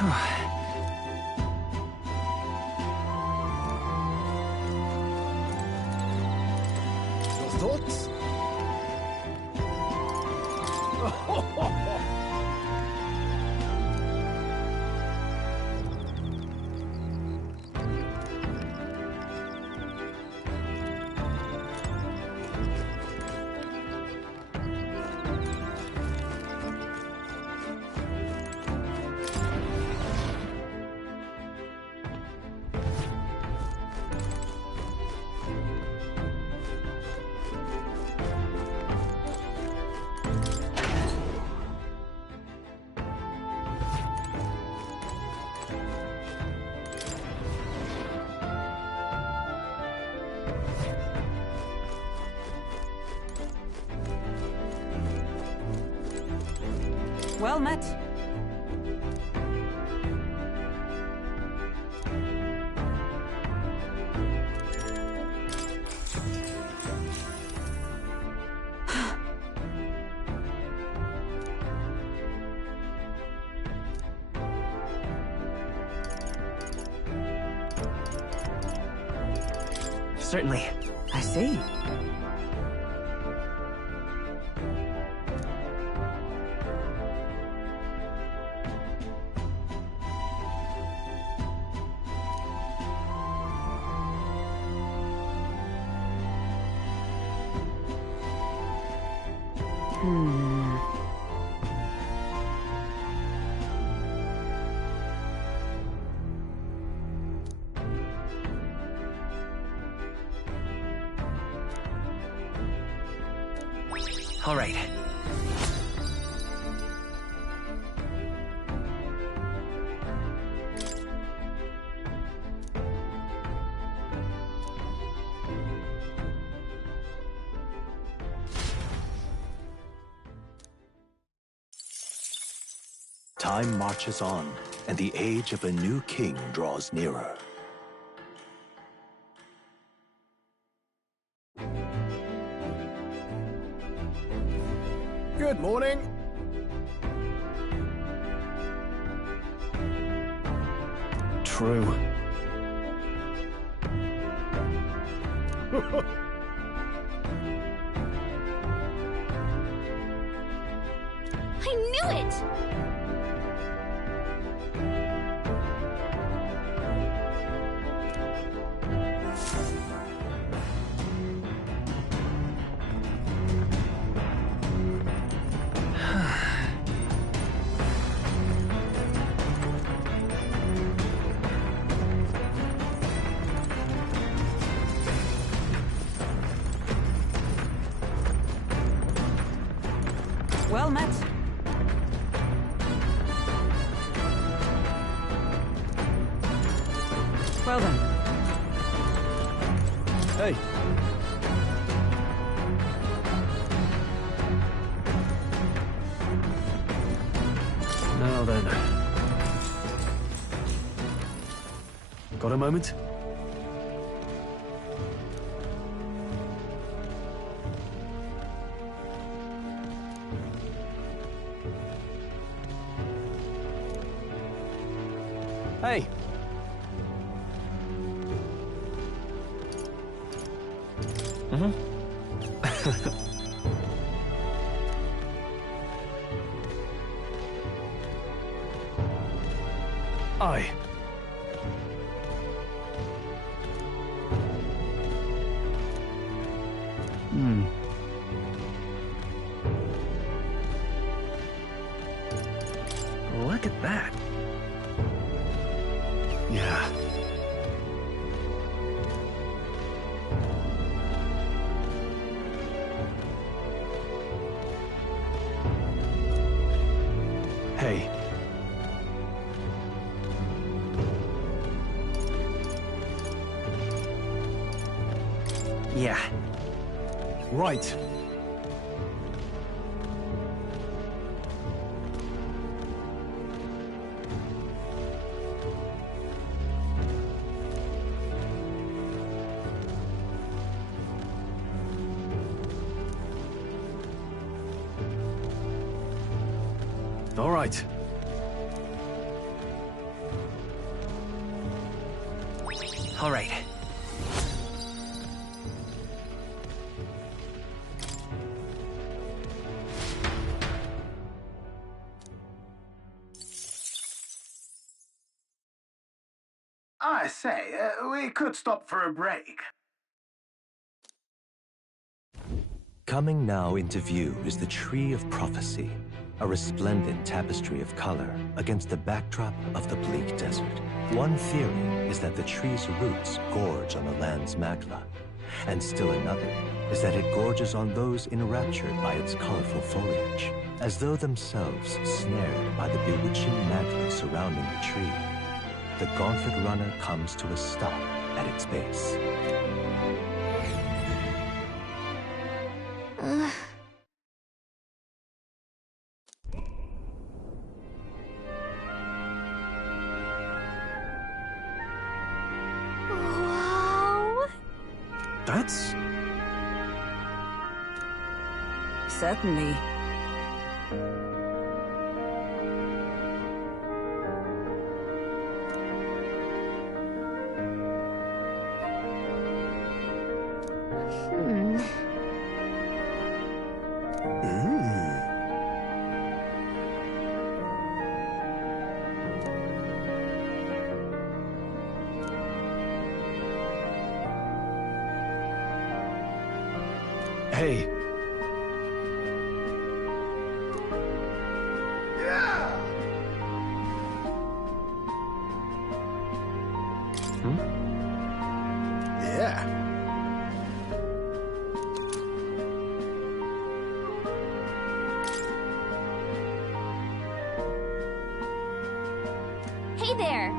Your thoughts? Well met. Certainly. I see. All right. Time marches on, and the age of a new king draws nearer. Good morning. True. I knew it! Well met. Well then. Hey. Now then. Got a moment? Hey. Aye. Look at that. Yeah. Hey. Yeah. Right. All right. All right. I say, we could stop for a break. Coming now into view is the Tree of Prophecy, a resplendent tapestry of color against the backdrop of the bleak desert. One theory is that the tree's roots gorge on the land's magla, and still another is that it gorges on those enraptured by its colorful foliage, as though themselves snared by the bewitching magla surrounding the tree. The Gauntlet Runner comes to a stop at its base. Wow. That's... Certainly. Hey, yeah. Hey there.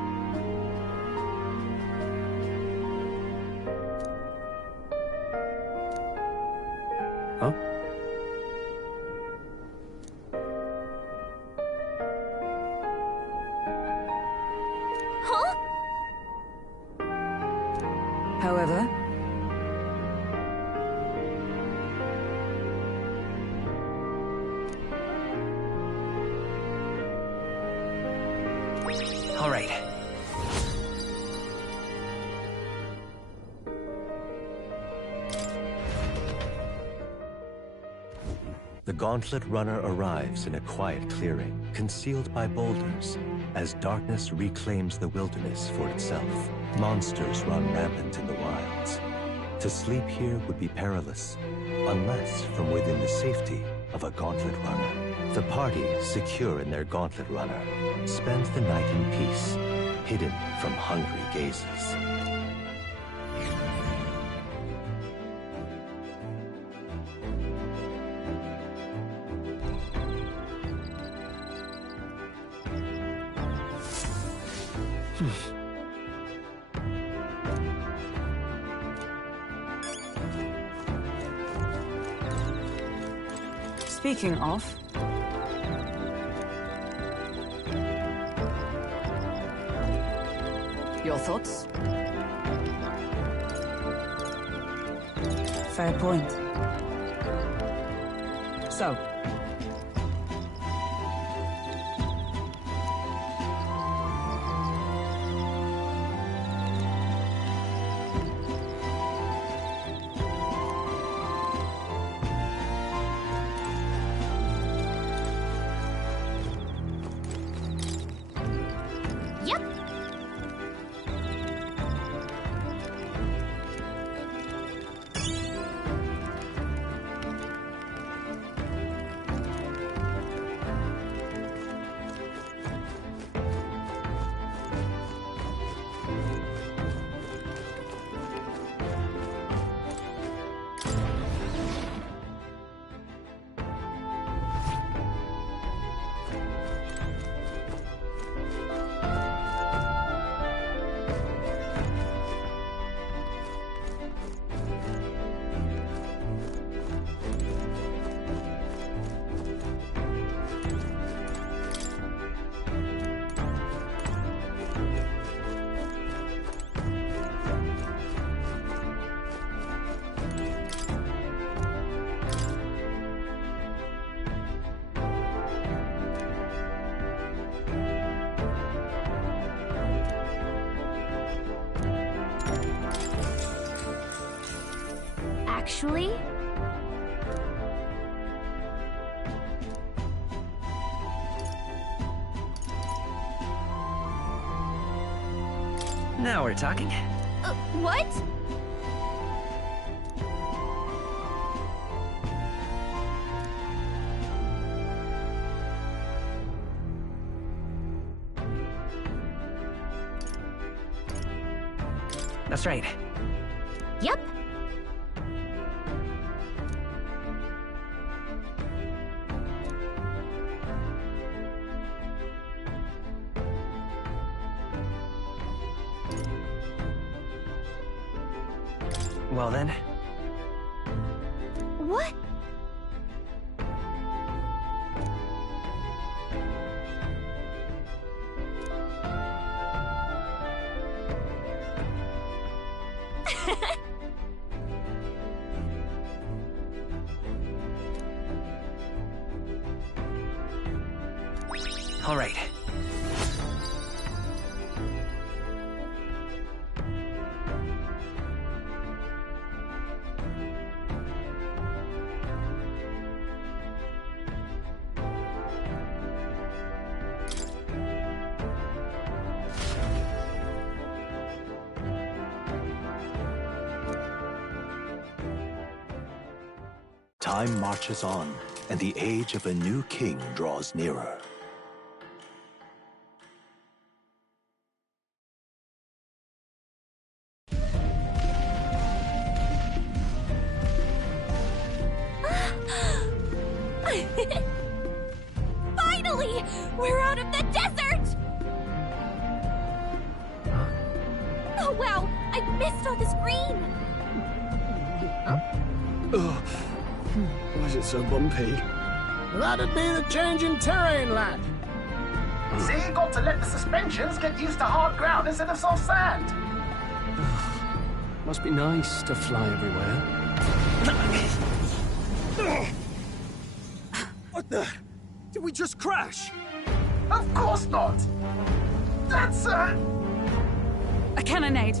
Huh? Huh? However, All right. The Gauntlet Runner arrives in a quiet clearing, concealed by boulders, as darkness reclaims the wilderness for itself. Monsters run rampant in the wilds. To sleep here would be perilous, unless from within the safety of a Gauntlet Runner. The party, secure in their Gauntlet Runner, spends the night in peace, hidden from hungry gazes. speaking of, your thoughts? Fair point. So, Yep. actually. Now we're talking. What? That's right. Yep. Well then. What? All right. Time marches on, and the age of a new king draws nearer. Finally! We're out of the desert! Oh wow! I missed all this green! Why is it so bumpy? That'd be the change in terrain, lad. See, got to let the suspensions get used to hard ground instead of soft sand. Must be nice to fly everywhere. What the? Did we just crash? Of course not. That's A cannonade.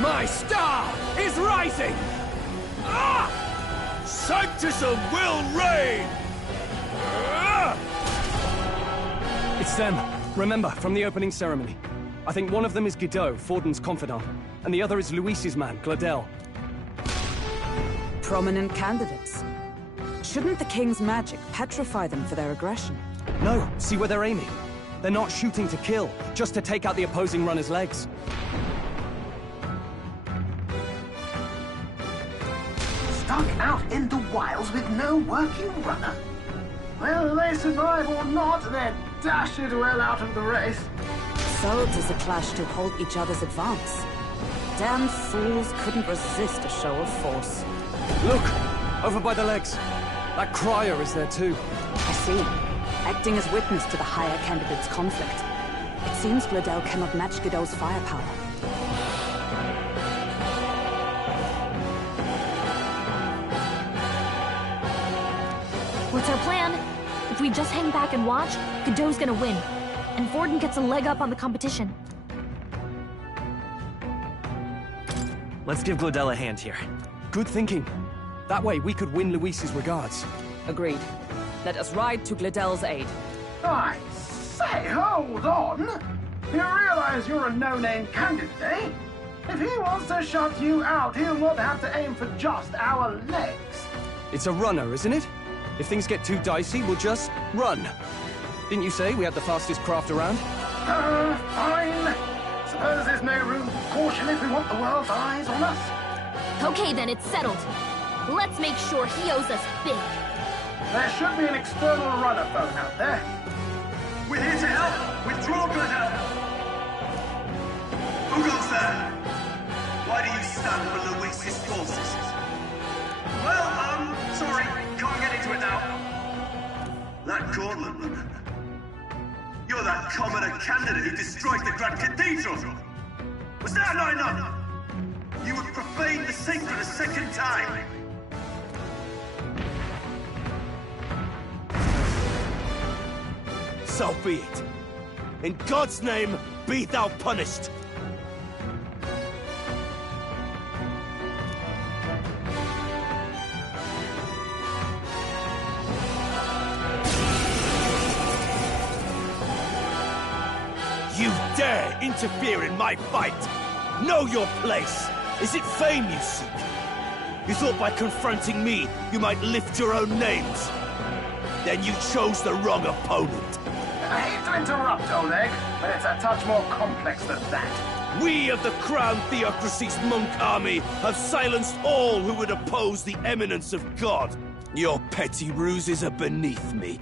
My star is rising! Ah! Sanctism will reign! Ah! It's them. Remember, from the opening ceremony. I think one of them is Guido, Forden's confidant, and the other is Luis's man, Gladel. Prominent candidates. Shouldn't the king's magic petrify them for their aggression? No, see where they're aiming. They're not shooting to kill, just to take out the opposing runner's legs. stuck out in the wilds with no working runner. Whether they survive or not, they're dashed well out of the race. So does a clash to halt each other's advance. Damned fools couldn't resist a show of force. Look! Over by the legs. That crier is there too. I see. Acting as witness to the higher candidate's conflict. It seems Gladel cannot match Guido's firepower. What's our plan? If we just hang back and watch, Godot's gonna win. And Forden gets a leg up on the competition. Let's give Gladel a hand here. Good thinking. That way we could win Luis's regards. Agreed. Let us ride to Gladel's aid. I say, hold on. You realize you're a no-name candidate, eh? If he wants to shut you out, he'll not have to aim for just our legs. It's a runner, isn't it? If things get too dicey, we'll just run. Didn't you say we had the fastest craft around? Fine. Suppose there's no room for caution if we want the world's eyes on us. Okay then, it's settled. Let's make sure he owes us big. There should be an external runner phone out there. We're here to help! Withdraw, Gladel! Who goes there? Why do you stand for Luis's forces? Well, sorry, can't get into it now. That Gauntlet runner. You're that commoner candidate who destroyed the Grand Cathedral! Was that not enough? You would profane the sacred a second time! So be it. In God's name, be thou punished. You dare interfere in my fight! Know your place! Is it fame you seek? You thought by confronting me, you might lift your own names? Then you chose the wrong opponent. I hate to interrupt, Oleg, but it's a touch more complex than that. We of the Crown Theocracy's monk army have silenced all who would oppose the eminence of God. Your petty ruses are beneath me.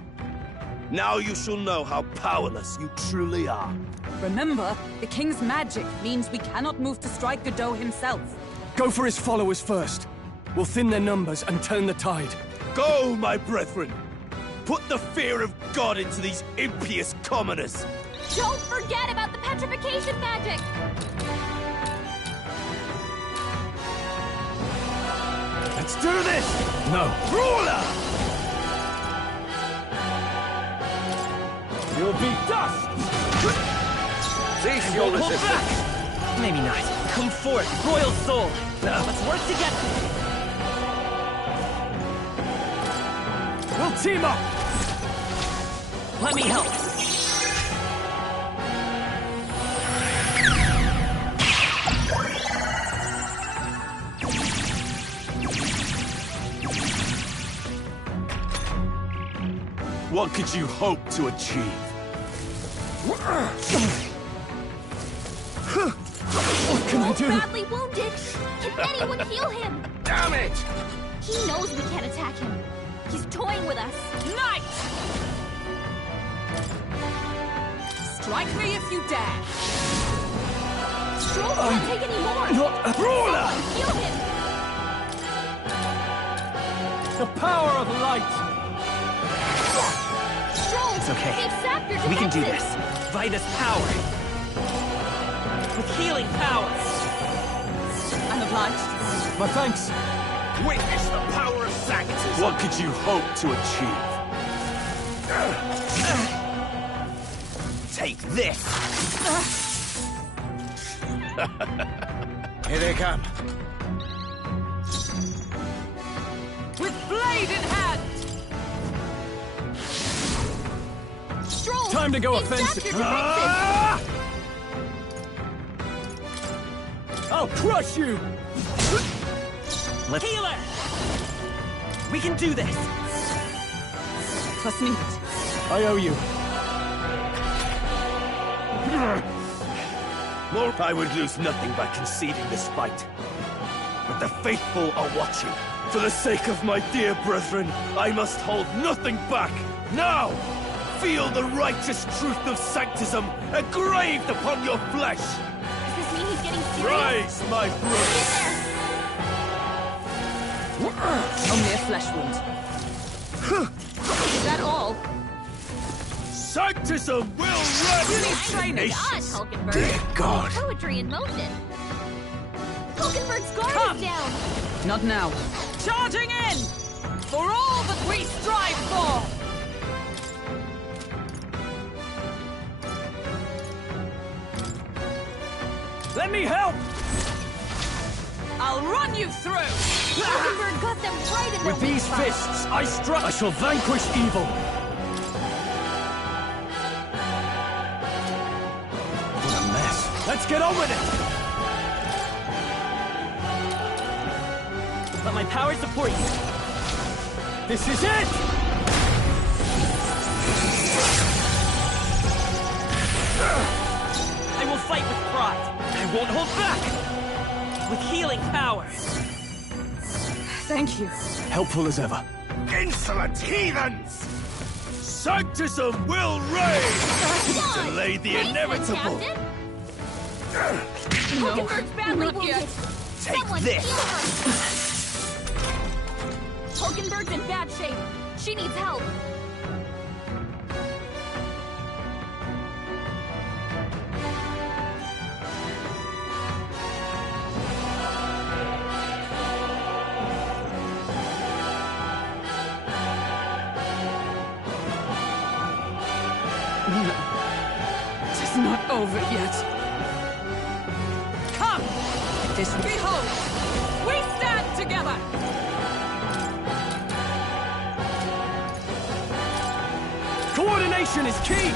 Now you shall know how powerless you truly are. Remember, the king's magic means we cannot move to strike Godot himself. Go for his followers first. We'll thin their numbers and turn the tide. Go, my brethren! Put the fear of God into these impious commoners! Don't forget about the petrification magic! Let's do this! No. Ruler! You'll be dust! Cease your resistance. Back. Maybe not. Come forth, royal soul. Let's work together. We'll team up! Let me help. What could you hope to achieve? What can I do? Badly wounded. Can anyone heal him? Damn it! He knows we can't attack him. He's toying with us. Knight! Strike me if you dare! Stroll can't take any more. Not Ruler! Heal him. the power of light! Stroll, It's okay. they've sapped your We can do defenses. this. Vitus power. With healing power. I'm obliged. My thanks. Witness the power of Sanctus! What could you hope to achieve? Take this. Here they come. With blade in hand! Stroll, Time to go they've sapped offensive. your defenses. Ah! I'll crush you! Let's healer. We can do this. Trust me. I owe you. More, I would lose nothing by conceding this fight. But the faithful are watching. For the sake of my dear brethren, I must hold nothing back. Now, feel the righteous truth of Sanctism engraved upon your flesh. Does this mean he's getting serious? Rise, my brothers. Only a flesh wound. Is that all? Sanctism will You reign! need training. Us, Hulkenberg. Dear God. Poetry in motion. Hulkenberg's guard Come. is down. Not now. Charging in! For all that we strive for! Let me help! I'll run you through! Hulkenberg got them right in their With these weak spot. fists, I strike. I shall vanquish evil. What a mess. Let's get on with it! Let my power support you. This is it! I will fight with pride. I won't hold back. With healing power. Thank you. Helpful as ever. Insolent heathens! Sanctism will reign! Delay the Nice one, inevitable! Captain. No, Hulkenberg's badly not wounded. yet. Take Someone this. heal her. Hulkenberg's in bad shape. She needs help. not over yet. Come! This behold! We stand together! Coordination is key!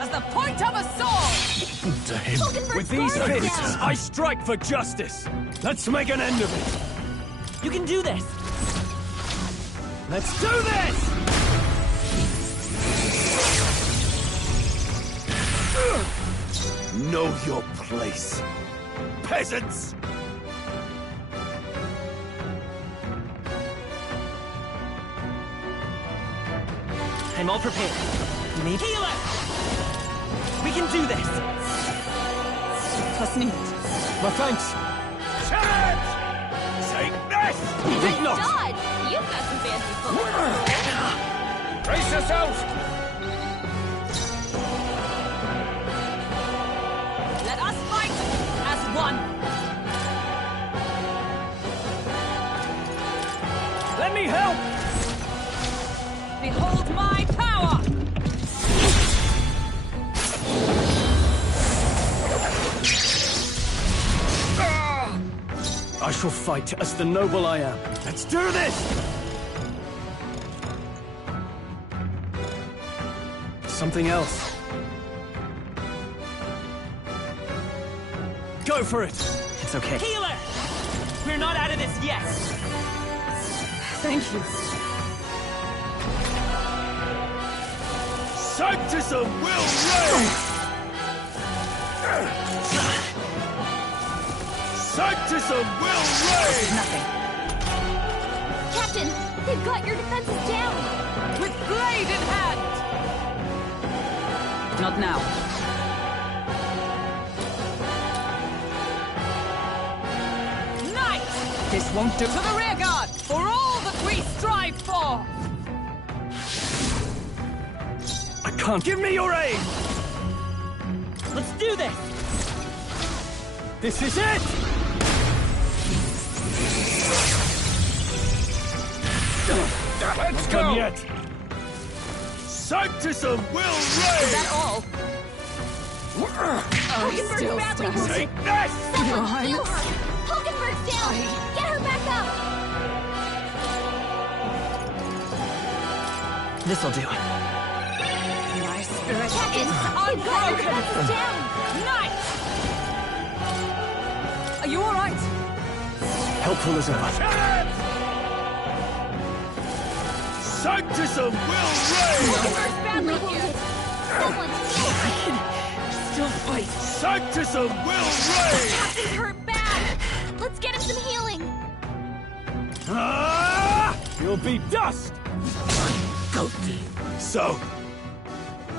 As the point of a sword! To him. With these fists, I strike for justice! Let's make an end of it! You can do this! Let's do this! Know your place, peasants! I'm all prepared. Need healer! We can do this! Was nicht. My thanks! Charge! Take this! Think not! God! You've got some fancy footwork. Brace yourselves! Let us fight as one! Let me help! Behold my power! I shall fight as the noble I am. Let's do this! Something else. Go for it! It's okay. Healer! We're not out of this yet! Thank you. Sanctism will reign! Sanctism will reign! Nothing. Captain, they've got your defenses down! With blade in hand! Not now. Knight! This won't do. To the rear guard! For all that we strive for! I can't. Give me your aid! Let's do this! This is it! Let's Not done go! yet! Sanctism will Is reign! that all? Hulkenberg's badly wounded! Take this! Someone heal her! Hulkenberg's down! Get her back up! This'll do. My spirit Captain, is they've got your unbroken! defenses down! Knight! Are you alright? Helpful as ever. Sanctism will reign! Hulkenberg's badly wounded! Someone heal her! Still fight! Sanctism will reign! Captain's hurt bad! Let's get him some healing! Ah! You'll be dust! So,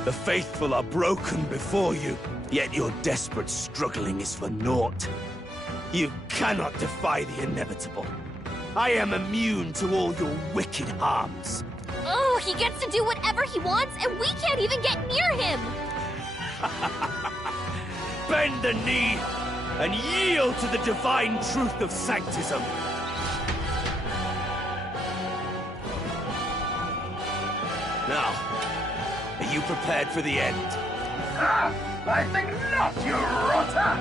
the faithful are broken before you, yet your desperate struggling is for naught. You cannot defy the inevitable. I am immune to all your wicked harms. Oh, he gets to do whatever he wants, and we can't even get near him! Bend the knee and yield to the divine truth of Sanctism. Now, are you prepared for the end? Ah, I think not, you rotter!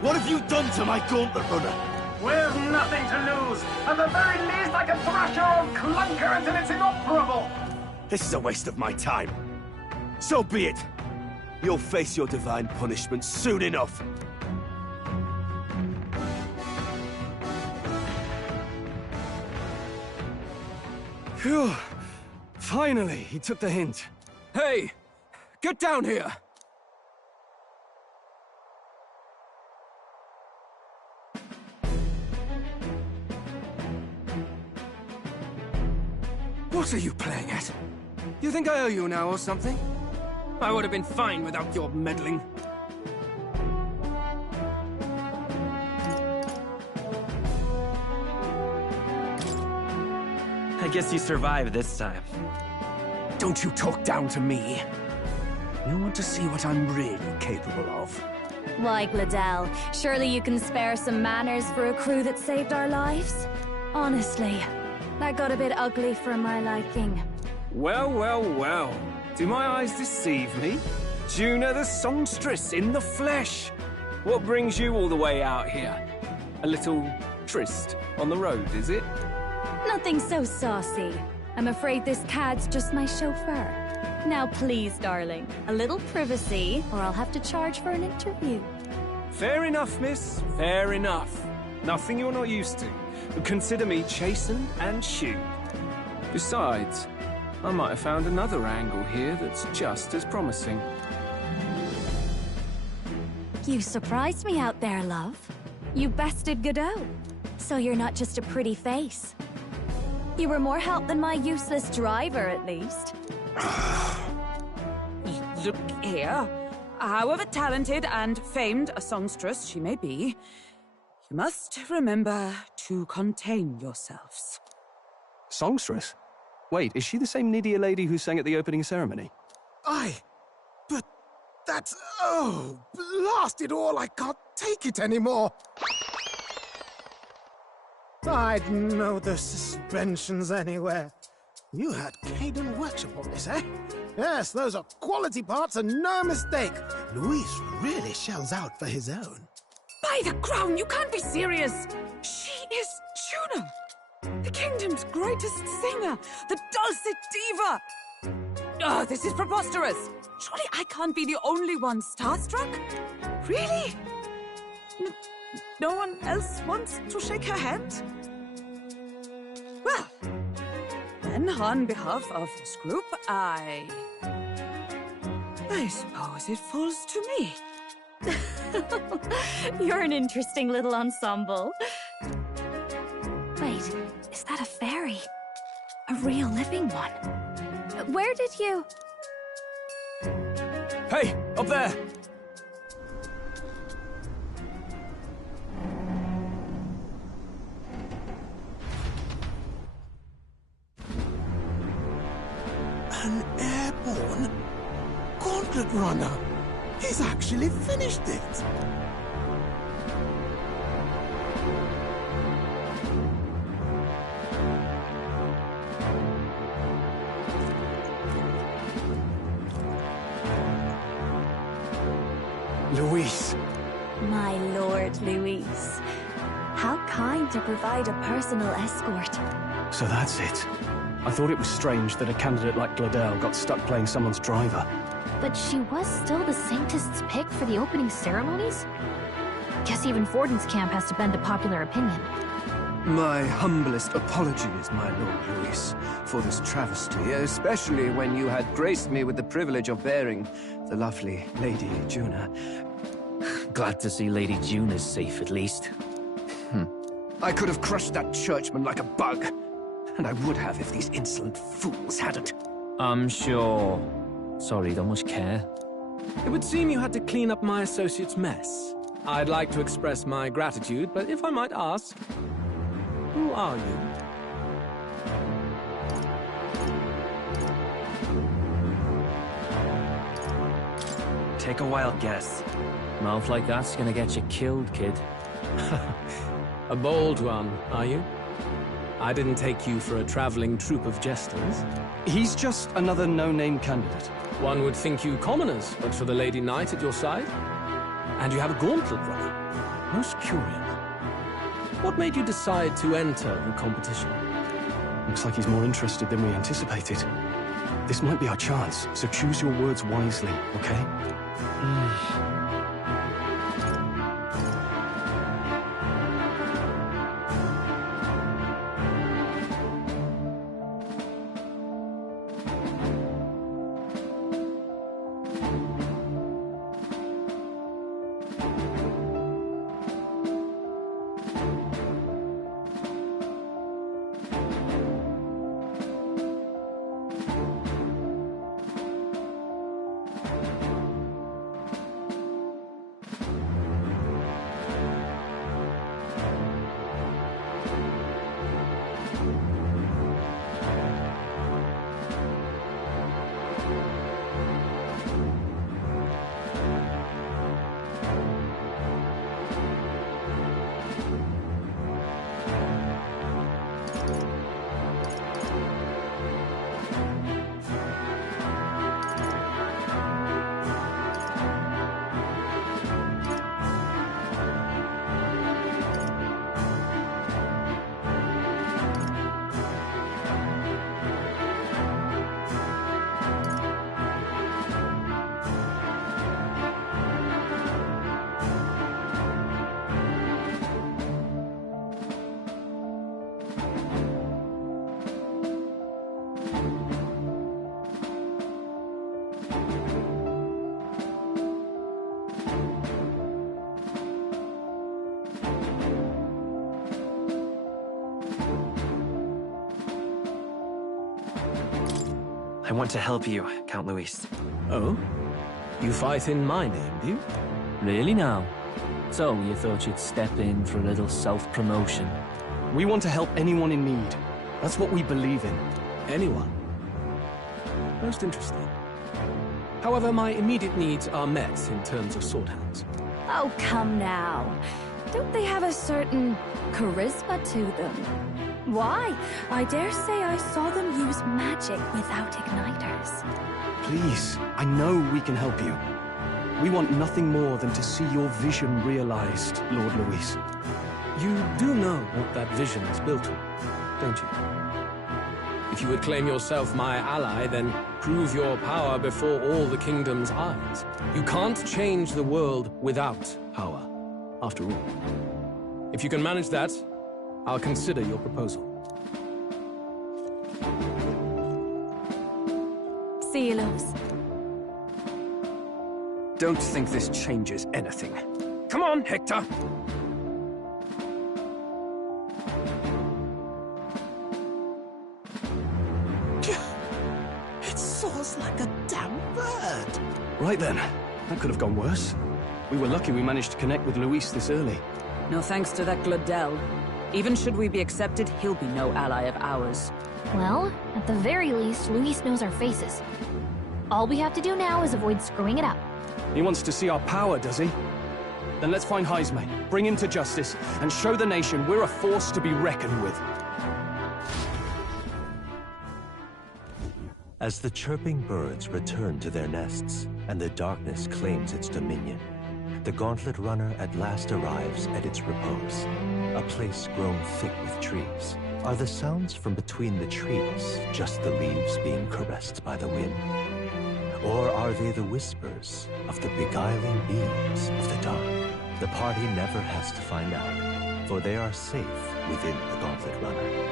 What have you done to my gauntlet runner? We've nothing to lose. At the very least, I can thrash your old clunker until it's inoperable. This is a waste of my time. So be it. You'll face your divine punishment soon enough. Phew. Finally, he took the hint. Hey! Get down here! What are you playing at? You think I owe you now or something? I would have been fine without your meddling. I guess you survived this time. Don't you talk down to me. You want to see what I'm really capable of. Why, Gladel, surely you can spare some manners for a crew that saved our lives? Honestly, that got a bit ugly for my liking. Well, well, well. Do my eyes deceive me? Juna the songstress in the flesh. What brings you all the way out here? A little tryst on the road, is it? Nothing so saucy. I'm afraid this cad's just my chauffeur. Now please, darling, a little privacy, or I'll have to charge for an interview. Fair enough, miss. Fair enough. Nothing you're not used to. But consider me chastened and shooed. Besides, I might have found another angle here that's just as promising. You surprised me out there, love. You bested Godot. So you're not just a pretty face. You were more help than my useless driver, at least. Look here. However talented and famed a songstress she may be, you must remember to contain yourselves. Songstress? Wait, is she the same Nydia lady who sang at the opening ceremony? Aye, but that's... oh, blast it all, I can't take it anymore. I'd know the suspensions anywhere. You had Caden workshop on this, eh? Yes, those are quality parts and no mistake. Luis really shells out for his own. By the crown, you can't be serious! She is Juna! The kingdom's greatest singer! The dulcet diva! Oh, this is preposterous! Surely I can't be the only one starstruck? Really? No one else wants to shake her hand? Well, then on behalf of this group, I suppose it falls to me. You're an interesting little ensemble. Wait, is that a fairy? A real living one? Where did you... Hey, up there! An airborne gauntlet runner. He's actually finished it. Luis. My lord, Luis. How kind to provide a personal escort. So that's it. I thought it was strange that a candidate like Gladel got stuck playing someone's driver. But she was still the Sanctist's pick for the opening ceremonies? Guess even Forden's camp has to bend to popular opinion. My humblest apologies, my Lord Luis, for this travesty, especially when you had graced me with the privilege of bearing the lovely Lady Juna. Glad to see Lady Juna's safe, at least. I could have crushed that churchman like a bug. And I would have if these insolent fools hadn't. I'm sure. Sorry, don't much care. It would seem you had to clean up my associate's mess. I'd like to express my gratitude, but if I might ask, who are you? Take a wild guess. Mouth like that's gonna get you killed, kid. A bold one, are you? I didn't take you for a traveling troupe of jesters. He's just another no-name candidate. One would think you commoners, but for the Lady Knight at your side. And you have a gauntlet runner. Most curious. What made you decide to enter the competition? Looks like he's more interested than we anticipated. This might be our chance, so choose your words wisely, okay? I want to help you, Count Luis. Oh? You fight in my name, do you? Really now? So you thought you'd step in for a little self-promotion? We want to help anyone in need. That's what we believe in. Anyone? Most interesting. However, my immediate needs are met in terms of swordhounds. Oh, come now. Don't they have a certain charisma to them? Why? I dare say I saw them use magic without igniters. Please, I know we can help you. We want nothing more than to see your vision realized, Lord Luis. You do know what that vision is built on, don't you? If you would claim yourself my ally, then prove your power before all the kingdom's eyes. You can't change the world without power, after all. If you can manage that, I'll consider your proposal. See you, loves. Don't think this changes anything. Come on, Hector! It soars like a damn bird. Right then. That could have gone worse. We were lucky we managed to connect with Luis this early. No thanks to that Gladel. Even should we be accepted, he'll be no ally of ours. Well, at the very least, Luis knows our faces. All we have to do now is avoid screwing it up. He wants to see our power, does he? Then let's find Heisme, bring him to justice, and show the nation we're a force to be reckoned with. As the chirping birds return to their nests, and the darkness claims its dominion, the Gauntlet Runner at last arrives at its repose, a place grown thick with trees. Are the sounds from between the trees just the leaves being caressed by the wind? Or are they the whispers of the beguiling beams of the dark? The party never has to find out, for they are safe within the Gauntlet Runner.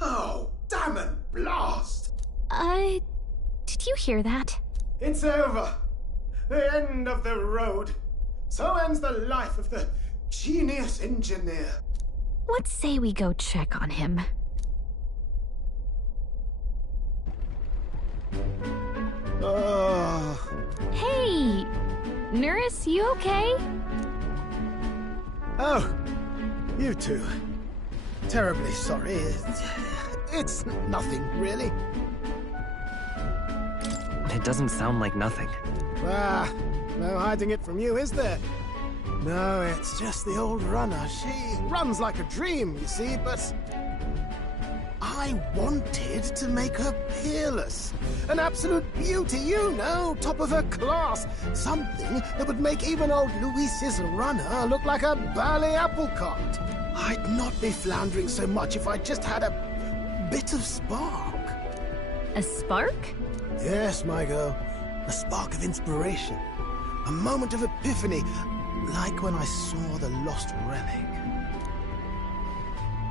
Oh, damn it, blast! Did you hear that? It's over. The end of the road. So ends the life of the genius engineer. Let's say we go check on him. Oh. Hey! Nurse, you okay? Oh, you two. Terribly sorry. It's nothing, really. It doesn't sound like nothing. Ah, no hiding it from you, is there? No, it's just the old runner. She runs like a dream, you see, but I wanted to make her peerless. An absolute beauty, you know, top of her class. Something that would make even old Luis's runner look like a bally apple cart. I'd not be floundering so much if I just had a bit of spark. A spark? Yes, my girl. A spark of inspiration. A moment of epiphany, like when I saw the Lost Relic.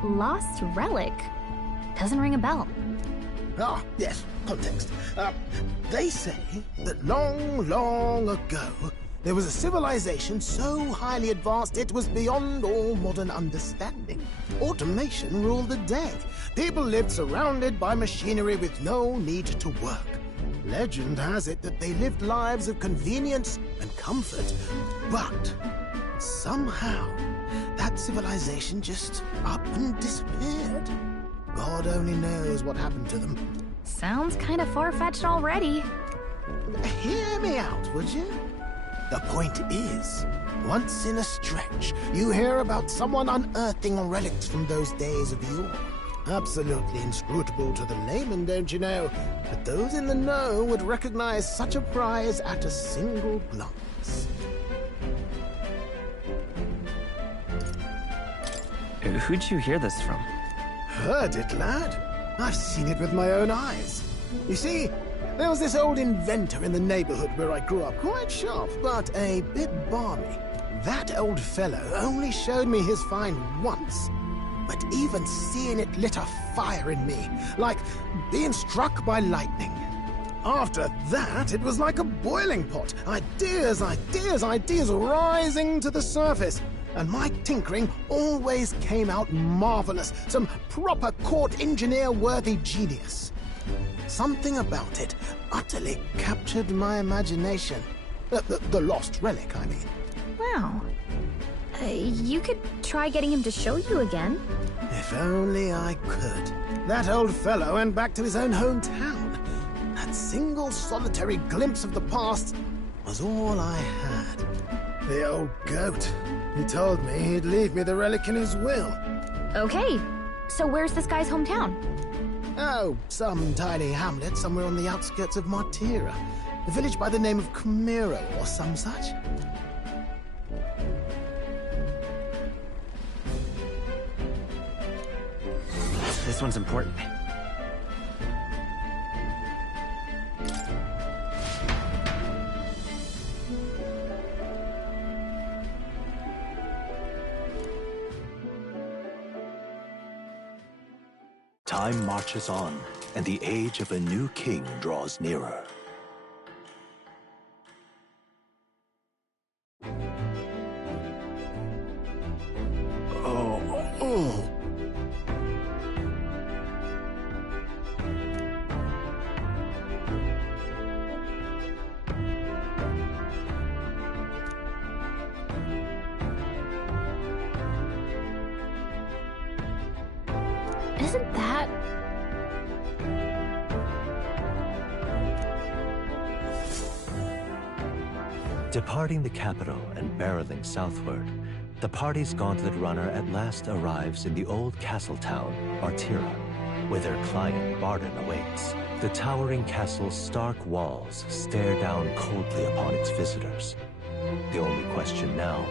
Lost Relic? Doesn't ring a bell. Ah, yes, context. They say that long, long ago, there was a civilization so highly advanced it was beyond all modern understanding. Automation ruled the day. People lived surrounded by machinery with no need to work. Legend has it that they lived lives of convenience and comfort, but somehow that civilization just up and disappeared. God only knows what happened to them. Sounds kind of far-fetched already. Hear me out, would you? The point is, once in a stretch, you hear about someone unearthing relics from those days of yore. Absolutely inscrutable to the layman, don't you know? But those in the know would recognize such a prize at a single glance. Who'd you hear this from? Heard it, lad. I've seen it with my own eyes. You see, there was this old inventor in the neighborhood where I grew up, quite sharp, but a bit balmy. That old fellow only showed me his find once, but even seeing it lit a fire in me, like being struck by lightning. After that, it was like a boiling pot. Ideas, ideas, ideas rising to the surface. And my tinkering always came out marvelous. Some proper court engineer-worthy genius. Something about it utterly captured my imagination. The lost relic, I mean. Wow. You could try getting him to show you again. If only I could. That old fellow went back to his own hometown. That single solitary glimpse of the past was all I had. The old goat. He told me he'd leave me the relic in his will. Okay, so where's this guy's hometown? Oh, some tiny hamlet somewhere on the outskirts of Martira. A village by the name of Chimero or some such. This one's important. Time marches on, and the age of a new king draws nearer. Oh. Isn't that... Departing the capital and barreling southward, the party's gauntlet runner at last arrives in the old castle town, Martira, where their client Bardin awaits. The towering castle's stark walls stare down coldly upon its visitors. The only question now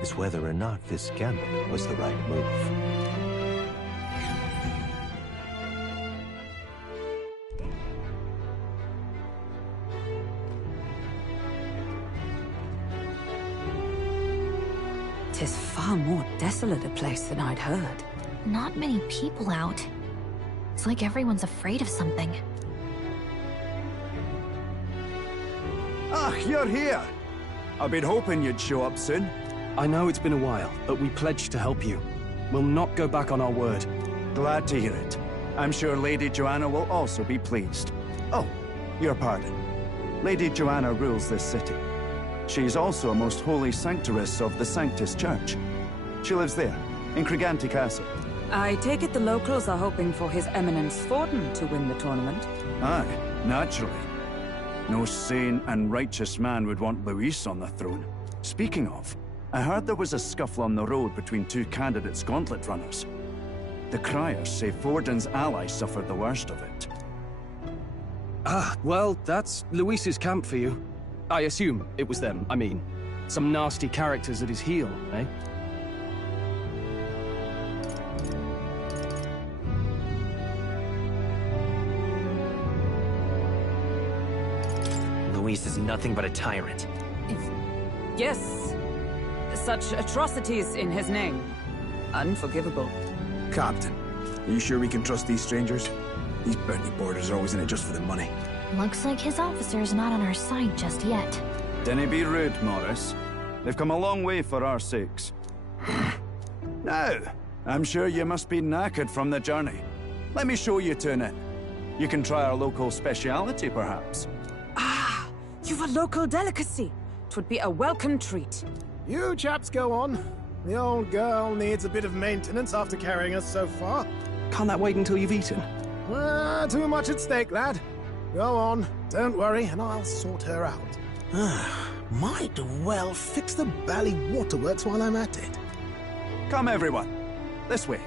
is whether or not this gambit was the right move. Tis far more desolate a place than I'd heard. Not many people out. It's like everyone's afraid of something. Ah, you're here! I've been hoping you'd show up soon. I know it's been a while, but we pledged to help you. We'll not go back on our word. Glad to hear it. I'm sure Lady Joanna will also be pleased. Oh, your pardon. Lady Joanna rules this city. She's also a most holy sanctuaress of the Sanctus Church. She lives there, in Criganti Castle. I take it the locals are hoping for His Eminence Forden to win the tournament? Aye, naturally. No sane and righteous man would want Luis on the throne. Speaking of, I heard there was a scuffle on the road between two candidates gauntlet runners. The criers say Forden's ally suffered the worst of it. Ah, well, that's Luis's camp for you. I assume it was them, I mean. Some nasty characters at his heel, eh? Luis is nothing but a tyrant. Yes. Such atrocities in his name. Unforgivable. Captain, are you sure we can trust these strangers? These bounty boarders are always in it just for the money. Looks like his officer's not on our side just yet. Dinna be rude, Morris. They've come a long way for our sakes. Now, I'm sure you must be knackered from the journey. Let me show you to an inn. You can try our local speciality, perhaps. Ah, you've a local delicacy. 'Twould be a welcome treat. You chaps go on. The old girl needs a bit of maintenance after carrying us so far. Can't that wait until you've eaten? Too much at stake, lad. Go on, don't worry, and I'll sort her out. Might well fix the Bally Waterworks while I'm at it. Come, everyone. This way.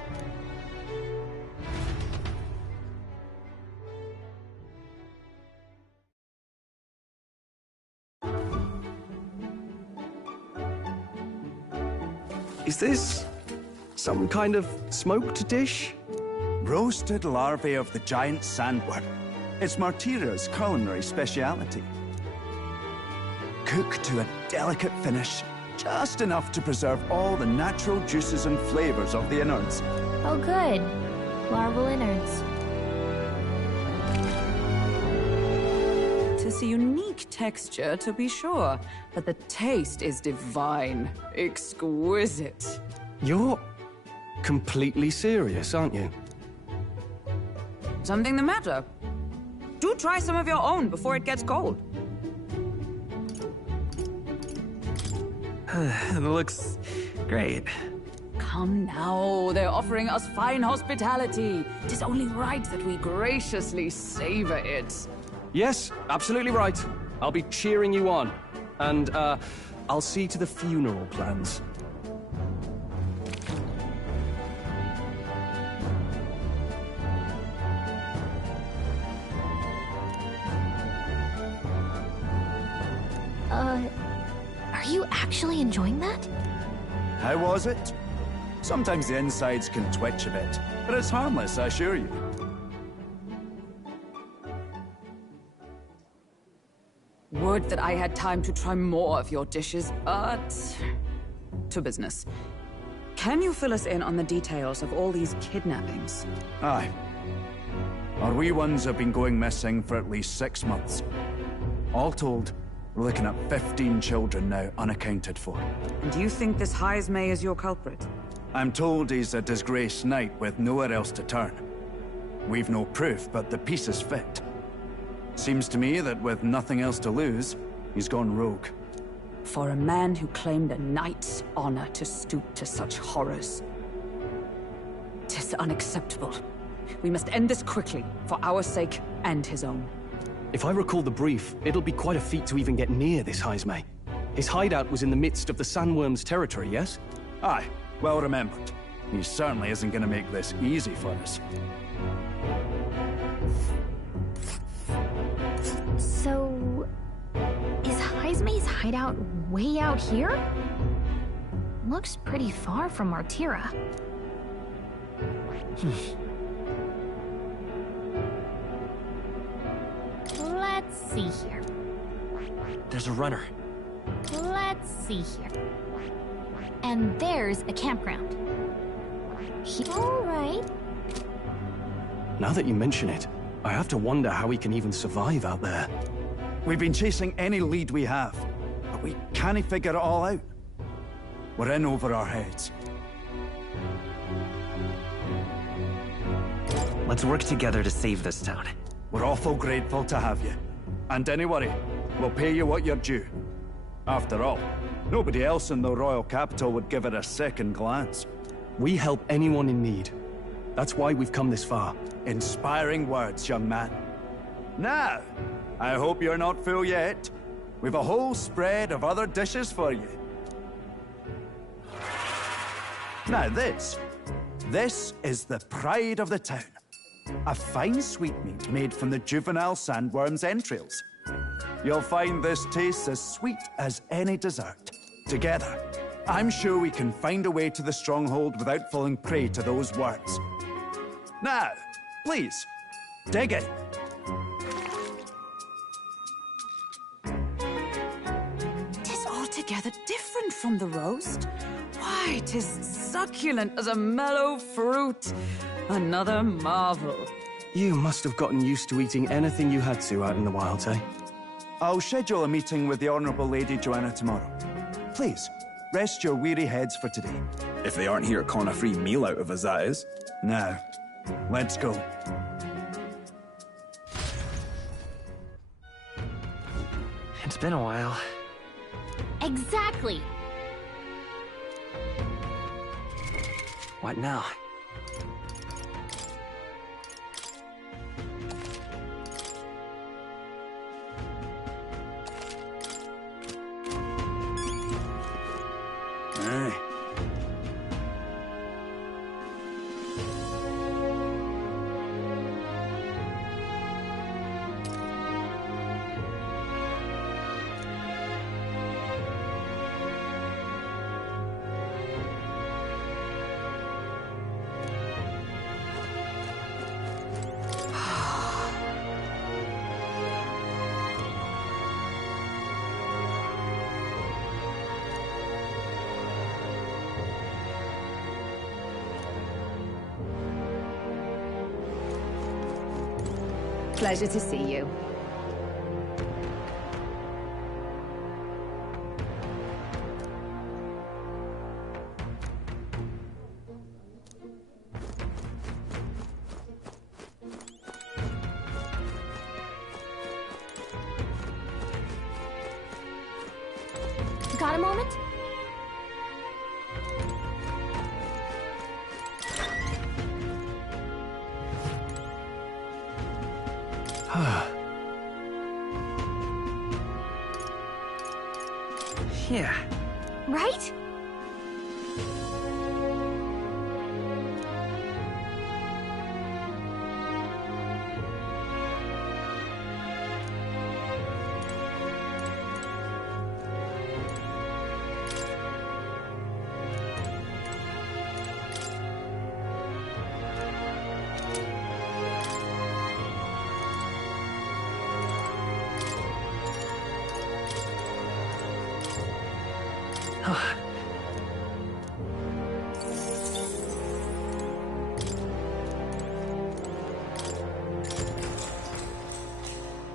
Is this some kind of smoked dish? Roasted larvae of the giant sandworm. It's Martira's culinary speciality. Cooked to a delicate finish, just enough to preserve all the natural juices and flavors of the innards. Oh good. Larval innards. It's a unique texture, to be sure, but the taste is divine. Exquisite. You're completely serious, aren't you? Something the matter? Do try some of your own before it gets cold. It looks great. Come now, they're offering us fine hospitality. It is only right that we graciously savor it. Yes, absolutely right. I'll be cheering you on. And, I'll see to the funeral plans. Are you actually enjoying that? How was it? Sometimes the insides can twitch a bit, but it's harmless, I assure you. Would that I had time to try more of your dishes, but... to business. Can you fill us in on the details of all these kidnappings? Aye. Our wee ones have been going missing for at least 6 months. All told, we're looking at 15 children now unaccounted for. And you think this Heismay is your culprit? I'm told he's a disgraced knight with nowhere else to turn. We've no proof, but the pieces fit. Seems to me that with nothing else to lose, he's gone rogue. For a man who claimed a knight's honor to stoop to such horrors. 'Tis unacceptable. We must end this quickly, for our sake and his own. If I recall the brief, it'll be quite a feat to even get near this Heismay. His hideout was in the midst of the Sandworm's territory, yes? Aye, well remembered. He certainly isn't going to make this easy for us. So... is Heismay's hideout way out here? Looks pretty far from Martira. Let's see here. There's a runner. Let's see here. And there's a campground. All right. Now that you mention it, I have to wonder how he can even survive out there. We've been chasing any lead we have, but we can't figure it all out. We're in over our heads. Let's work together to save this town. We're awful grateful to have you. And don't worry, we'll pay you what you're due. After all, nobody else in the royal capital would give it a second glance. We help anyone in need. That's why we've come this far. Inspiring words, young man. Now, I hope you're not full yet. We've a whole spread of other dishes for you. Now this is the pride of the town. A fine sweetmeat made from the juvenile sandworm's entrails. You'll find this tastes as sweet as any dessert. Together, I'm sure we can find a way to the stronghold without falling prey to those words. Now, please, dig in. Tis altogether different from the roast. Why, 'tis succulent as a mellow fruit. Another marvel. You must have gotten used to eating anything you had to out in the wilds, eh? I'll schedule a meeting with the Honourable Lady Joanna tomorrow. Please, rest your weary heads for today. If they aren't here calling a free meal out of us, that is. Now, let's go. It's been a while. Exactly. What now? Aye. Pleasure to see you. Got a moment? Yeah. Right?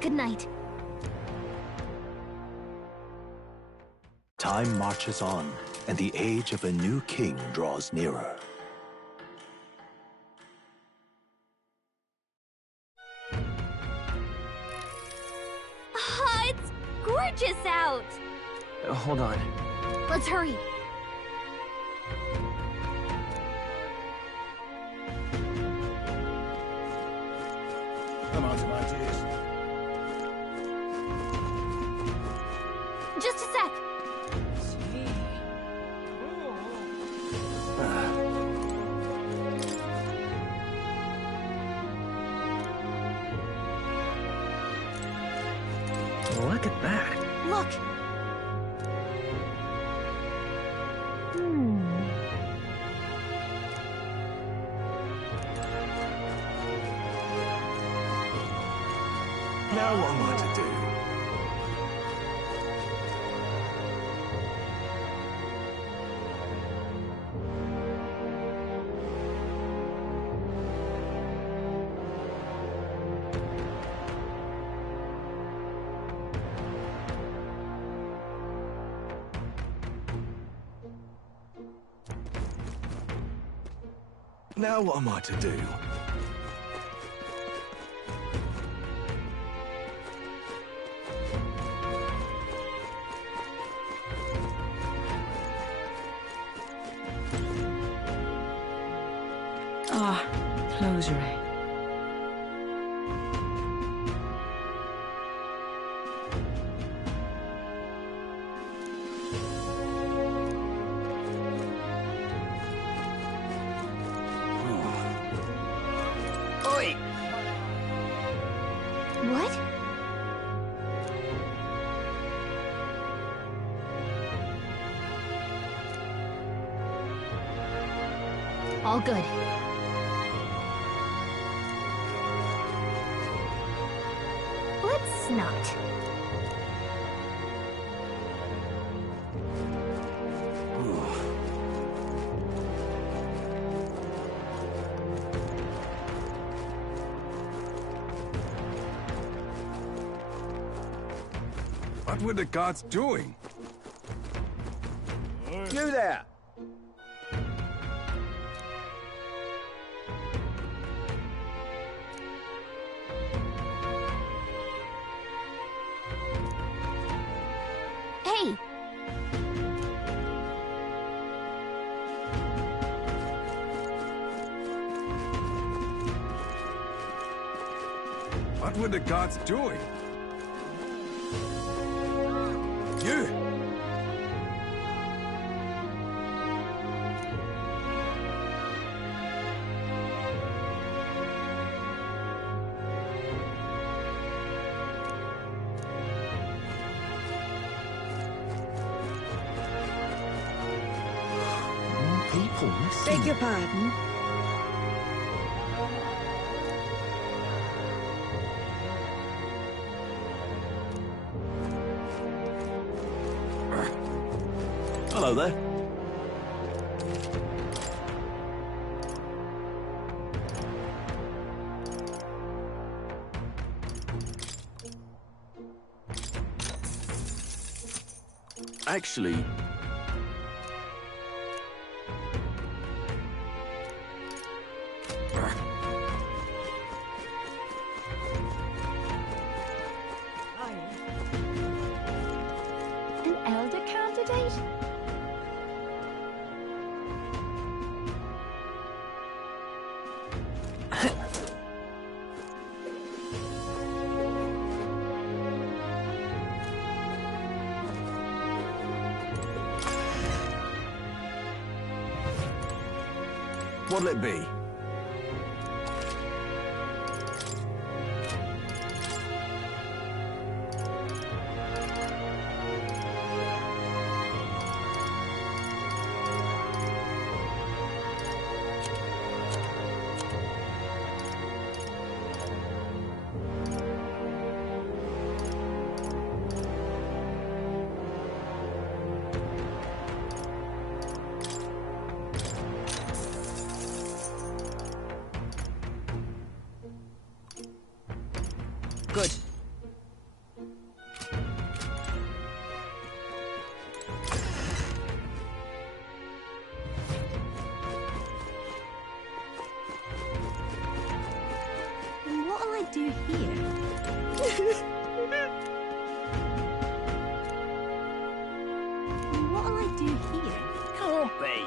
Good night. Time marches on, and the age of a new king draws nearer. It's gorgeous out! Hold on. Let's hurry. I'm out of ideas. Just a sec. Look at that. Look. Now what am I to do? Now what am I to do? Close your eyes. Oi! What? All good. Let's not. What were the guards doing? You there! Hey! What were the guards doing? You! People missing. Beg your pardon? Hello there. Actually, An elder candidate? What'll it be? Good. And what'll I do here? What'll I do here? Can't be.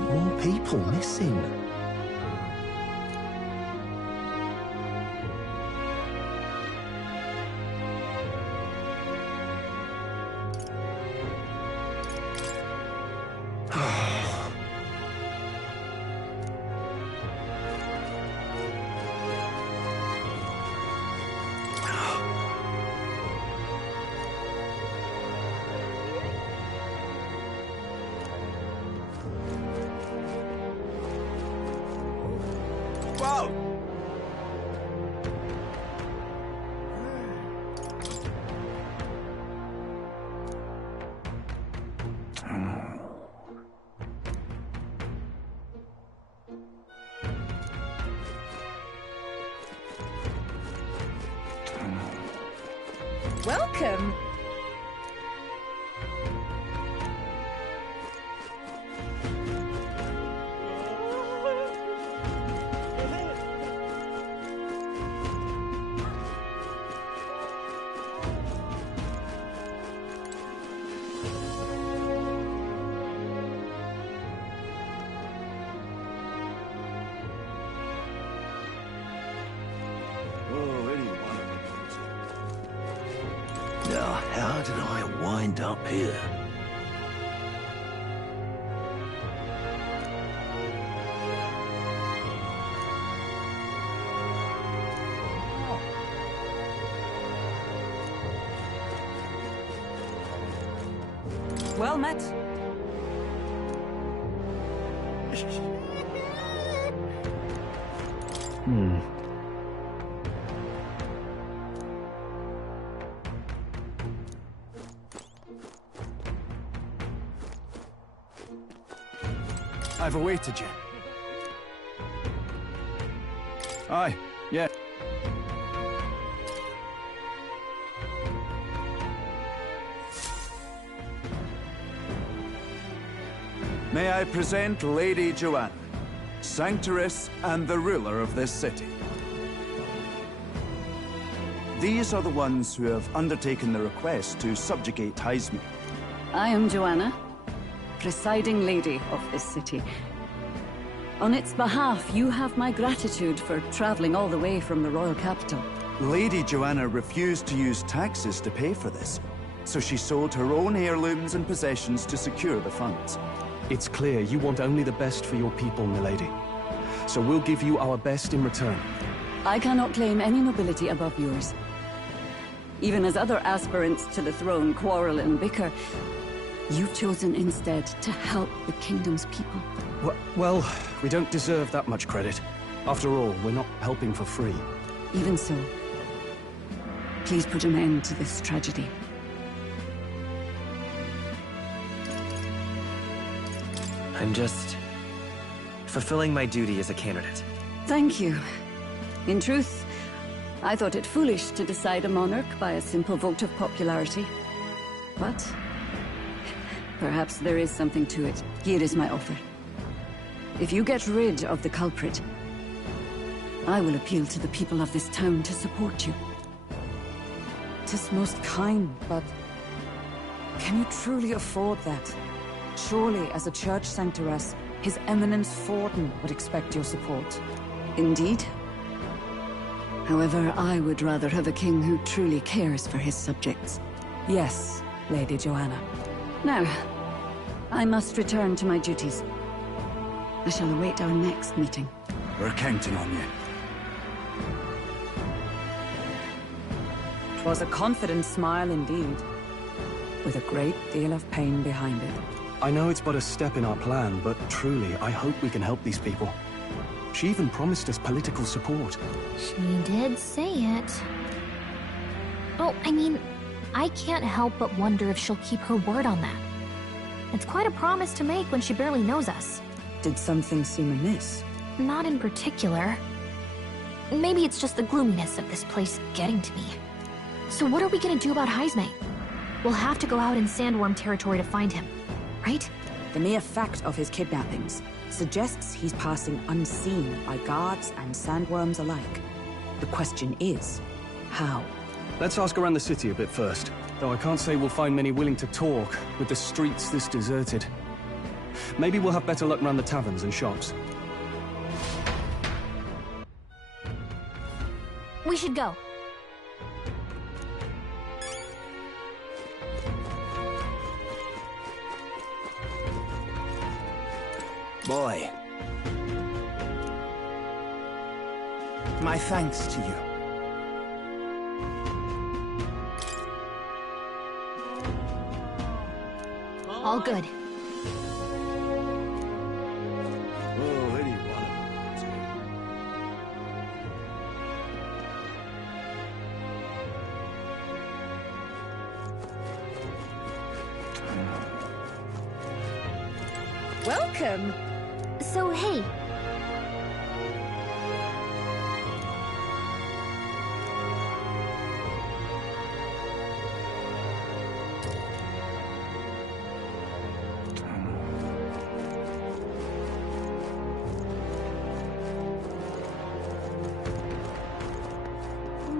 More people missing. Whoa! Welcome. Now, how did I wind up here? Well met. I've awaited you. Aye, yeah. May I present Lady Joanna, Sanctoress and the ruler of this city. These are the ones who have undertaken the request to subjugate Heisme. I am Joanna, presiding lady of this city. On its behalf, you have my gratitude for traveling all the way from the royal capital. Lady Joanna refused to use taxes to pay for this, so she sold her own heirlooms and possessions to secure the funds. It's clear you want only the best for your people, milady. So we'll give you our best in return. I cannot claim any nobility above yours. Even as other aspirants to the throne quarrel and bicker, you've chosen instead to help the kingdom's people. Well, we don't deserve that much credit. After all, we're not helping for free. Even so, please put an end to this tragedy. I'm just fulfilling my duty as a candidate. Thank you. In truth, I thought it foolish to decide a monarch by a simple vote of popularity. But perhaps there is something to it. Here is my offer. If you get rid of the culprit, I will appeal to the people of this town to support you. 'Tis most kind, but can you truly afford that? Surely, as a church sanctoress, His Eminence Forden would expect your support. Indeed. However, I would rather have a king who truly cares for his subjects. Yes, Lady Joanna. Now, I must return to my duties. I shall await our next meeting. We're counting on you. 'Twas a confident smile indeed, with a great deal of pain behind it. I know it's but a step in our plan, but truly, I hope we can help these people. She even promised us political support. She did say it. Oh, I mean, I can't help but wonder if she'll keep her word on that. It's quite a promise to make when she barely knows us. Did something seem amiss? Not in particular. Maybe it's just the gloominess of this place getting to me. So what are we gonna do about Heisme? We'll have to go out in Sandworm territory to find him, right? The mere fact of his kidnappings suggests he's passing unseen by guards and sandworms alike. The question is, how? Let's ask around the city a bit first, though I can't say we'll find many willing to talk with the streets this deserted. Maybe we'll have better luck around the taverns and shops. We should go. Boy. My thanks to you. All good. Welcome! So, hey.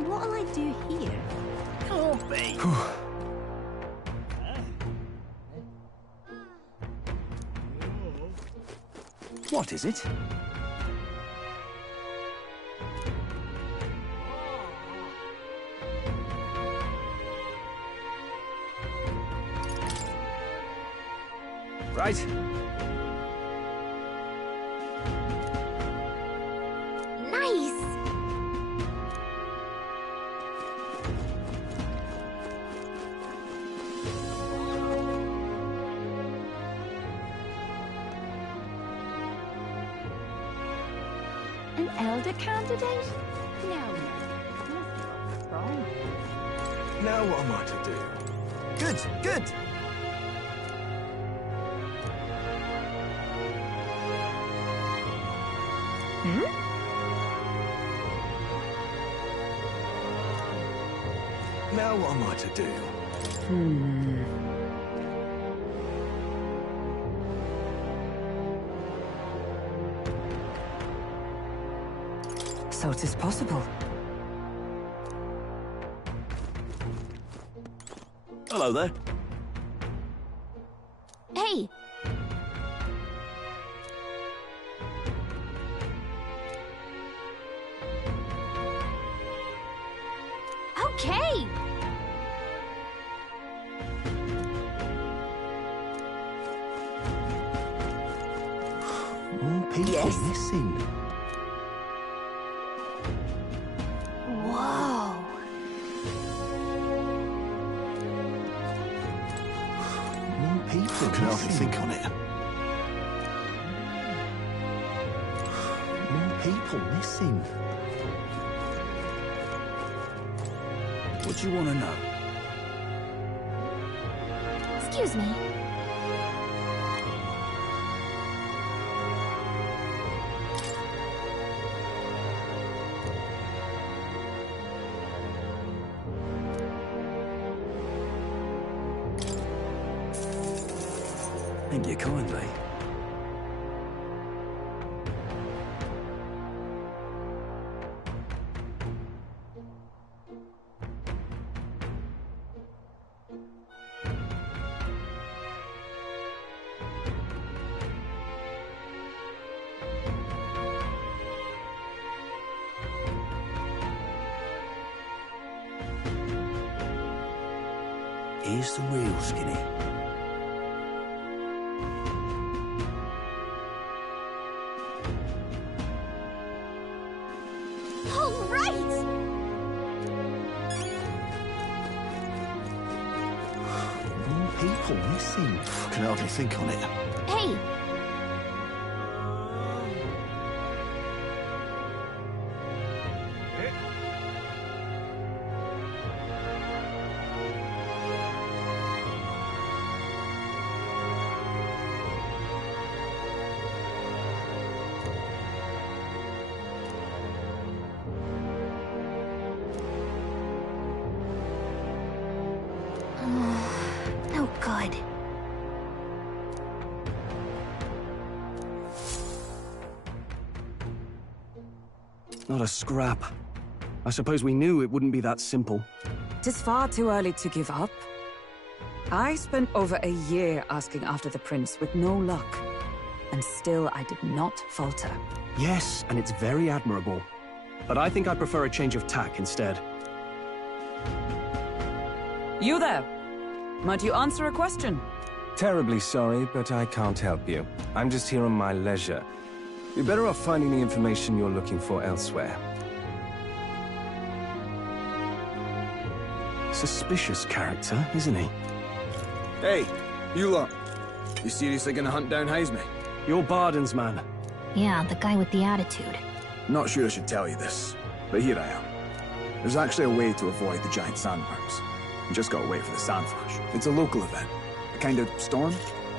What'll I do here? Oh, babe. What is it? Right. Nice! An elder candidate? No. Wrong. Now what am I to do? Good, good! Now what am I to do? So it is possible. Hello there. Hey! Okay! More people missing. Whoa! More people Can I missing. think on it? More people missing. What do you want to know? Excuse me. Thank you kindly. Here's the real Skinny. Oh, you seem... I can hardly think on it. Hey! No good. Not a scrap. I suppose we knew it wouldn't be that simple. It is far too early to give up. I spent over a year asking after the prince with no luck. And still I did not falter. Yes, and it's very admirable. But I think I prefer a change of tack instead. You there! Might you answer a question? Terribly sorry, but I can't help you. I'm just here on my leisure. You're better off finding the information you're looking for elsewhere. Suspicious character, isn't he? Hey, you lot. You seriously gonna hunt down Heisme? You're Barden's man. Yeah, the guy with the attitude. Not sure I should tell you this, but here I am. There's actually a way to avoid the giant sandworms. You just gotta wait for the sand flash. It's a local event. A kind of storm,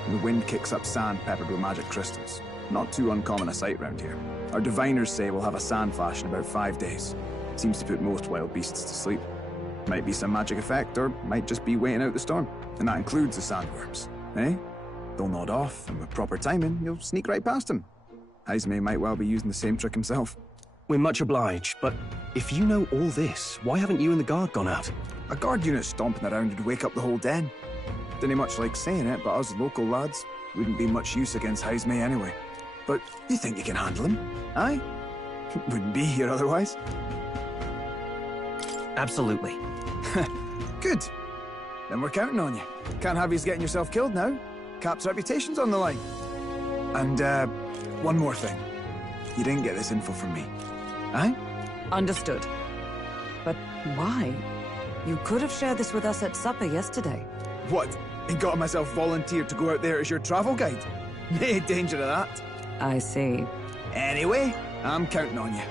and the wind kicks up sand peppered with magic crystals. Not too uncommon a sight round here. Our diviners say we'll have a sand flash in about 5 days. Seems to put most wild beasts to sleep. Might be some magic effect, or might just be waiting out the storm. And that includes the sandworms, eh? They'll nod off, and with proper timing, you'll sneak right past them. Heisme might well be using the same trick himself. We're much obliged, but if you know all this, why haven't you and the guard gone out? A guard unit stomping around would wake up the whole den. Didn't much like saying it, but us local lads wouldn't be much use against Heisme anyway. But you think you can handle him? Aye? Wouldn't be here otherwise. Absolutely. Good. Then we're counting on you. Can't have you getting yourself killed now. Cap's reputation's on the line. And, one more thing. You didn't get this info from me. Aye? Understood. But why? You could have shared this with us at supper yesterday. What? And got myself volunteered to go out there as your travel guide? No danger of that. I see. Anyway, I'm counting on you.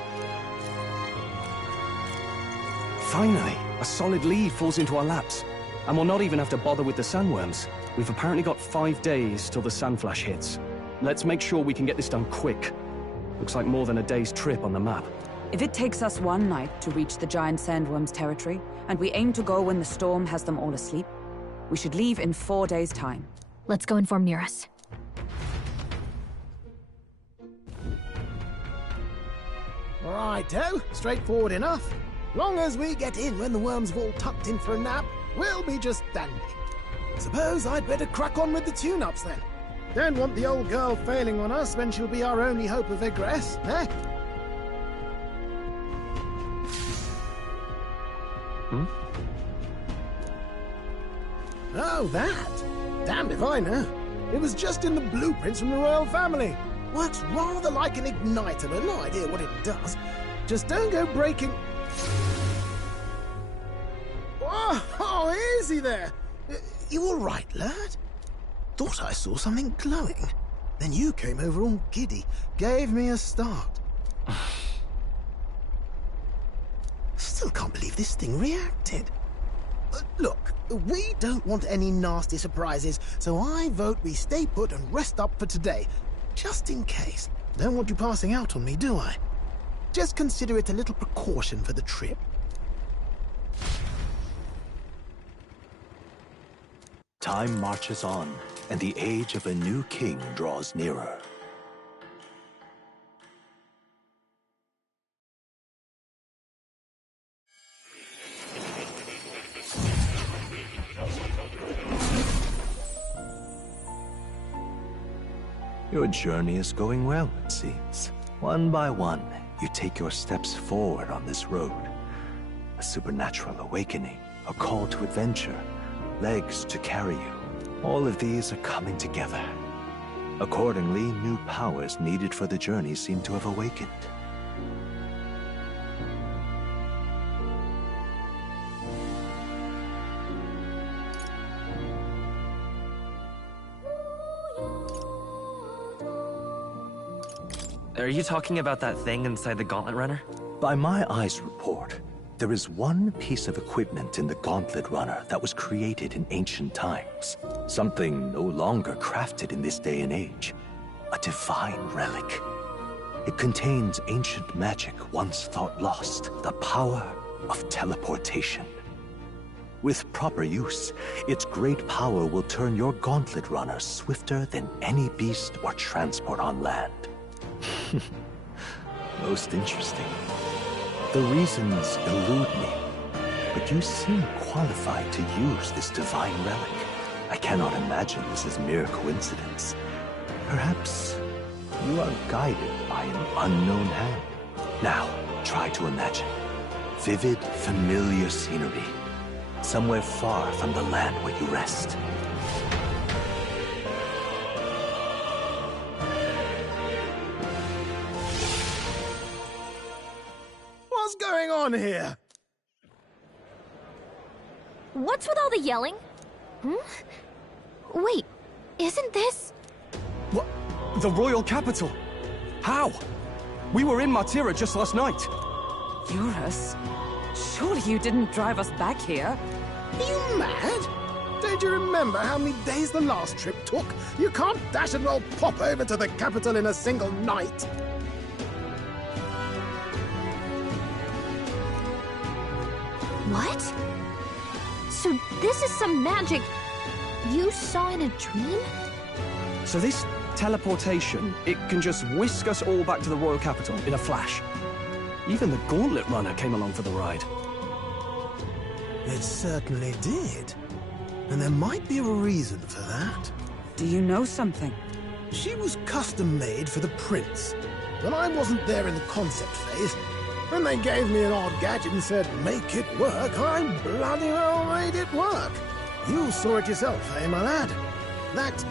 Finally, a solid lead falls into our laps. And we'll not even have to bother with the sandworms. We've apparently got 5 days till the sandflash hits. Let's make sure we can get this done quick. Looks like more than a day's trip on the map. If it takes us one night to reach the giant sandworms' territory, and we aim to go when the storm has them all asleep, we should leave in 4 days' time. Let's go inform Nearest. Righto, straightforward enough. Long as we get in when the worms have all tucked in for a nap, we'll be just dandy. Suppose I'd better crack on with the tune-ups then. Don't want the old girl failing on us when she'll be our only hope of egress, eh? Oh, that? Damned if I know. It was just in the blueprints from the royal family. Works rather like an igniter, but no idea what it does. Just don't go breaking... Oh, is he there? You all right, lad? Thought I saw something glowing. Then you came over all giddy, gave me a start. Still can't believe this thing reacted. Look, we don't want any nasty surprises, so I vote we stay put and rest up for today. Just in case. Don't want you passing out on me, do I? Just consider it a little precaution for the trip. Time marches on, and the age of a new king draws nearer. Your journey is going well, it seems. One by one, you take your steps forward on this road. A supernatural awakening, a call to adventure, legs to carry you. All of these are coming together. Accordingly, new powers needed for the journey seem to have awakened. Are you talking about that thing inside the Gauntlet Runner? By my eyes report, there is one piece of equipment in the Gauntlet Runner that was created in ancient times. Something no longer crafted in this day and age. A divine relic. It contains ancient magic once thought lost. The power of teleportation. With proper use, its great power will turn your Gauntlet Runner swifter than any beast or transport on land. Most interesting. The reasons elude me, but you seem qualified to use this divine relic. I cannot imagine this is mere coincidence. Perhaps you are guided by an unknown hand. Now, try to imagine. Vivid, familiar scenery. Somewhere far from the land where you rest. What's going on here? What's with all the yelling? Wait, isn't this... What? The royal capital? How? We were in Martira just last night. Eurus? Surely you didn't drive us back here? Are you mad? Don't you remember how many days the last trip took? You can't dash and roll pop over to the capital in a single night. What? So this is some magic you saw in a dream? So this teleportation, it can just whisk us all back to the royal capital in a flash. Even the Gauntlet Runner came along for the ride. It certainly did. And there might be a reason for that. Do you know something? She was custom-made for the prince. When I wasn't there in the concept phase, when they gave me an odd gadget and said, make it work, I bloody well made it work. You saw it yourself, eh, my lad? That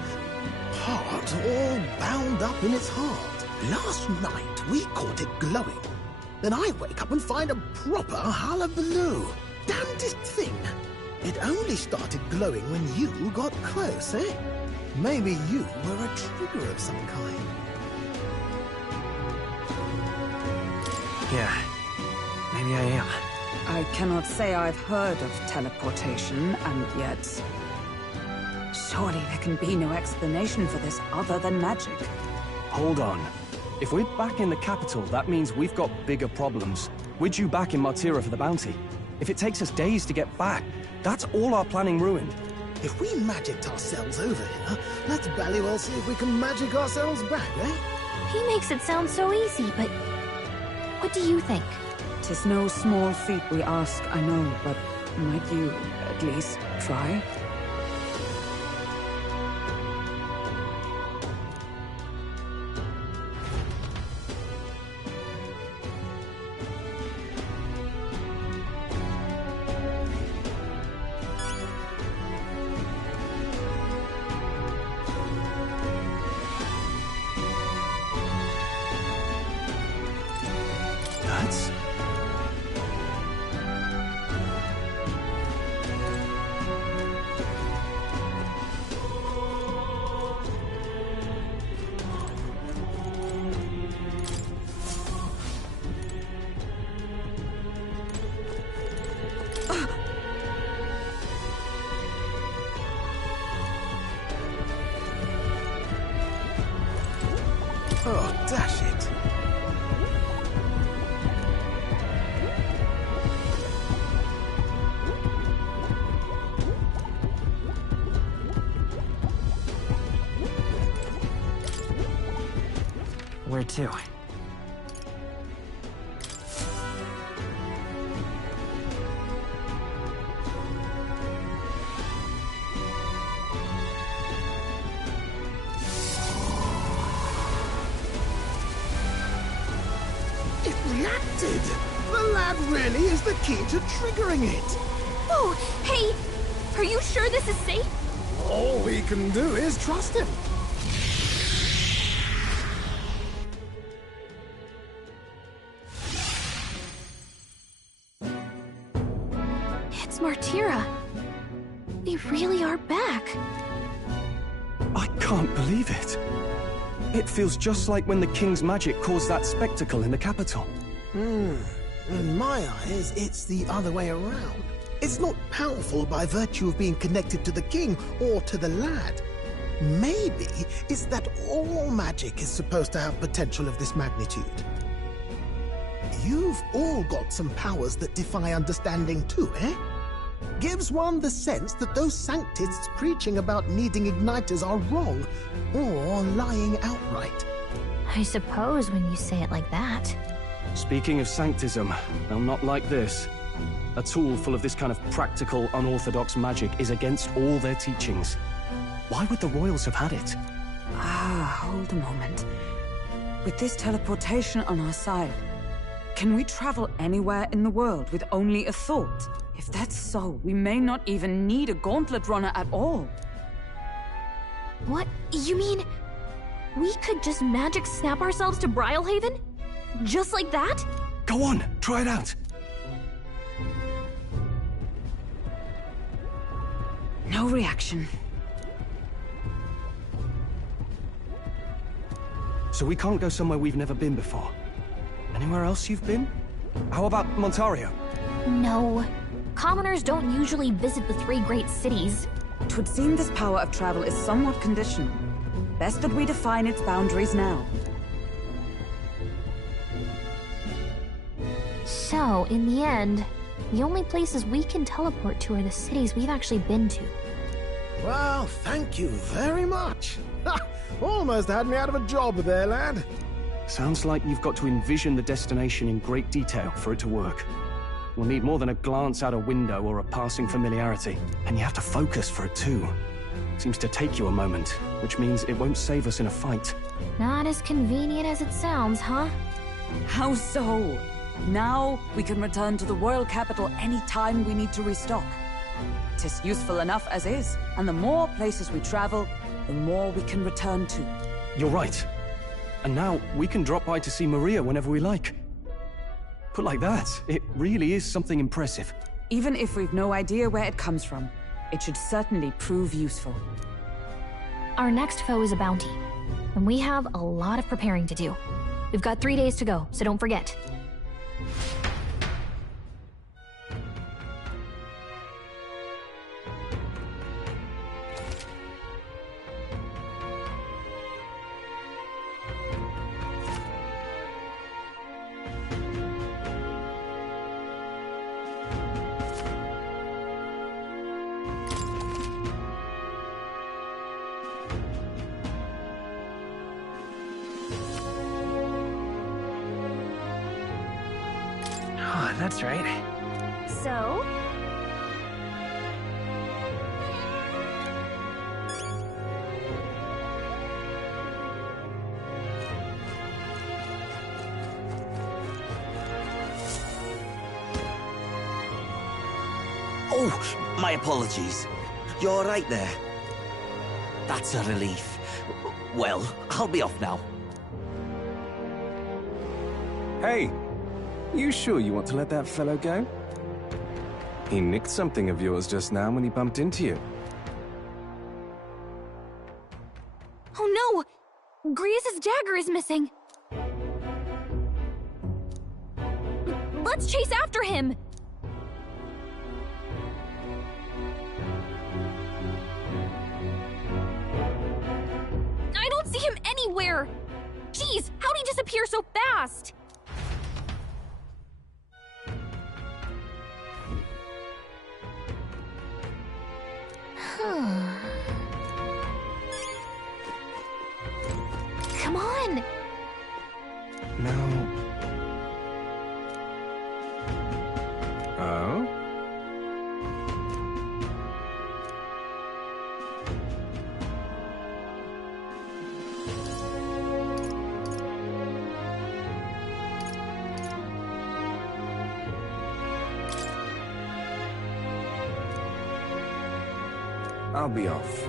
heart all bound up in its heart. Last night, we caught it glowing. Then I wake up and find a proper hullabaloo. Damnedest thing. It only started glowing when you got close, eh? Maybe you were a trigger of some kind. Yeah, maybe I am. I cannot say I've heard of teleportation, and yet... Surely there can be no explanation for this other than magic. Hold on. If we're back in the capital, that means we've got bigger problems. We're due back in Martira for the bounty. If it takes us days to get back, that's all our planning ruined. If we magicked ourselves over here, let's bally well see if we can magic ourselves back, eh? He makes it sound so easy, but... what do you think? 'Tis no small feat we ask, I know, but might you at least try? Oh, dash it. Where to? The lad really is the key to triggering it. Oh, hey! Are you sure this is safe? All we can do is trust him. It's Martira. They really are back. I can't believe it. It feels just like when the king's magic caused that spectacle in the capital. In my eyes, it's the other way around. It's not powerful by virtue of being connected to the king or to the lad. Maybe it's that all magic is supposed to have potential of this magnitude. You've all got some powers that defy understanding too, eh? Gives one the sense that those sanctists preaching about needing igniters are wrong, or lying outright. I suppose when you say it like that. Speaking of sanctism, they'll not like this. A tool full of this kind of practical, unorthodox magic is against all their teachings. Why would the royals have had it? Hold a moment. With this teleportation on our side, can we travel anywhere in the world with only a thought? If that's so, we may not even need a gauntlet runner at all. What? You mean we could just magic snap ourselves to Brialhaven? Just like that? Go on, try it out. No reaction. So we can't go somewhere we've never been before. Anywhere else you've been? How about Montario? No. Commoners don't usually visit the 3 great cities. 'Twould seem this power of travel is somewhat conditional. Best that we define its boundaries now. So, in the end, the only places we can teleport to are the cities we've actually been to. Well, thank you very much. Ha! Almost had me out of a job there, lad. Sounds like you've got to envision the destination in great detail for it to work. We'll need more than a glance out a window or a passing familiarity. And you have to focus for it too. Seems to take you a moment, which means it won't save us in a fight. Not as convenient as it sounds, huh? How so? Now we can return to the royal capital any time we need to restock. 'Tis useful enough as is, and the more places we travel, the more we can return to. You're right. And now we can drop by to see Maria whenever we like. Put like that, it really is something impressive. Even if we've no idea where it comes from, it should certainly prove useful. Our next foe is a bounty, and we have a lot of preparing to do. We've got 3 days to go, so don't forget. That's right. So? Oh, my apologies. You're right there. That's a relief. Well, I'll be off now. Hey! You sure you want to let that fellow go? He nicked something of yours just now when he bumped into you. Oh no! Grius' dagger is missing! Let's chase after him! I don't see him anywhere! Jeez, how'd he disappear so fast? Come on! No. Oh? I'll be off.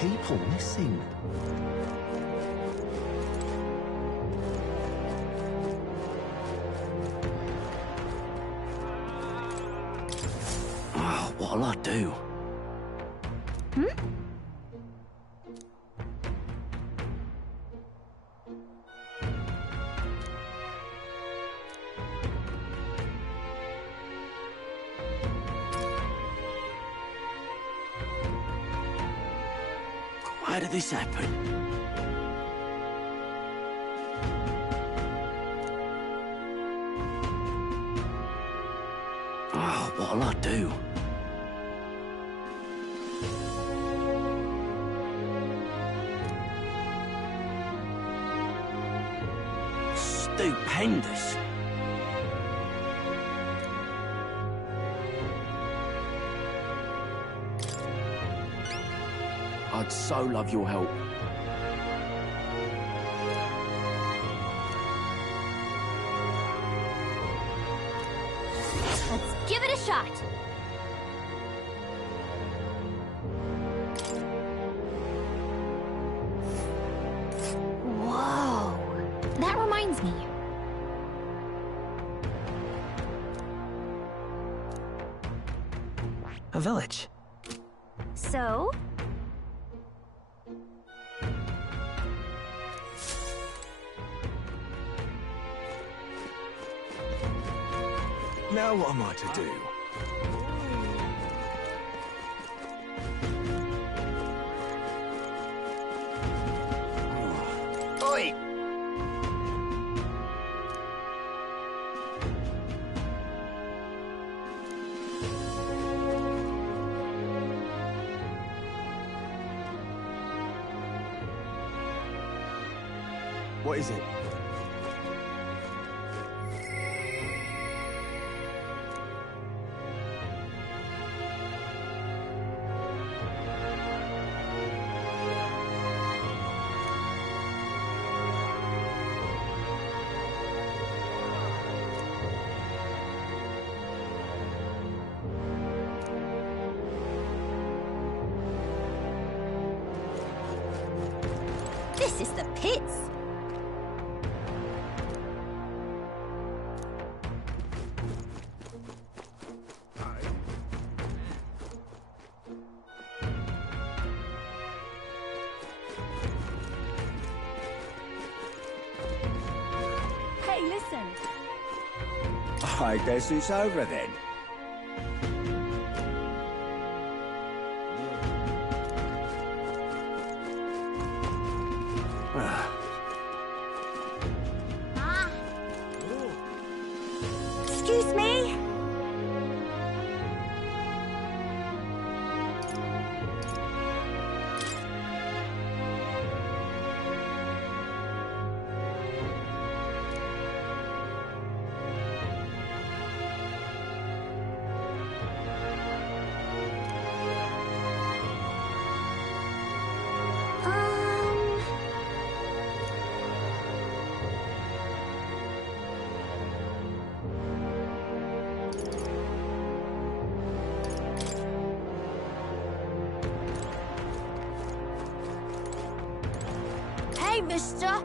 people missing. Oh, what'll I do? Why did this happen? Oh, what'll I do? Stupendous. I'd so love your help. Let's give it a shot. Whoa. That reminds me. A village. So? Now what am I to do? Oi! What is it? This is the pits! Hey, listen! I guess it's over then. Excuse me? Hey, mister!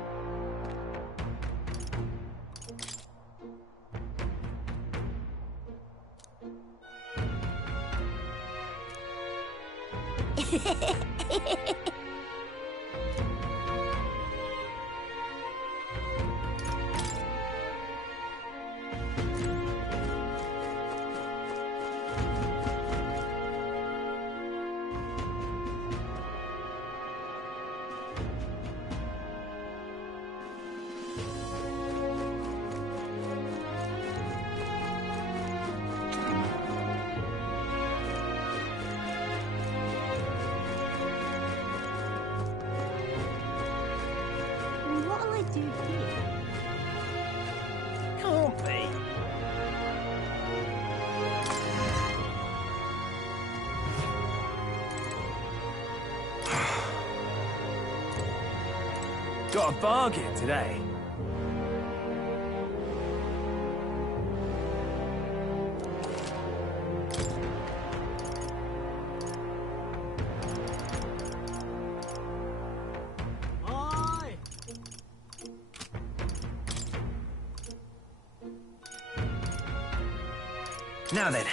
What'll I do here? Can't be. Got a bargain today. Now then.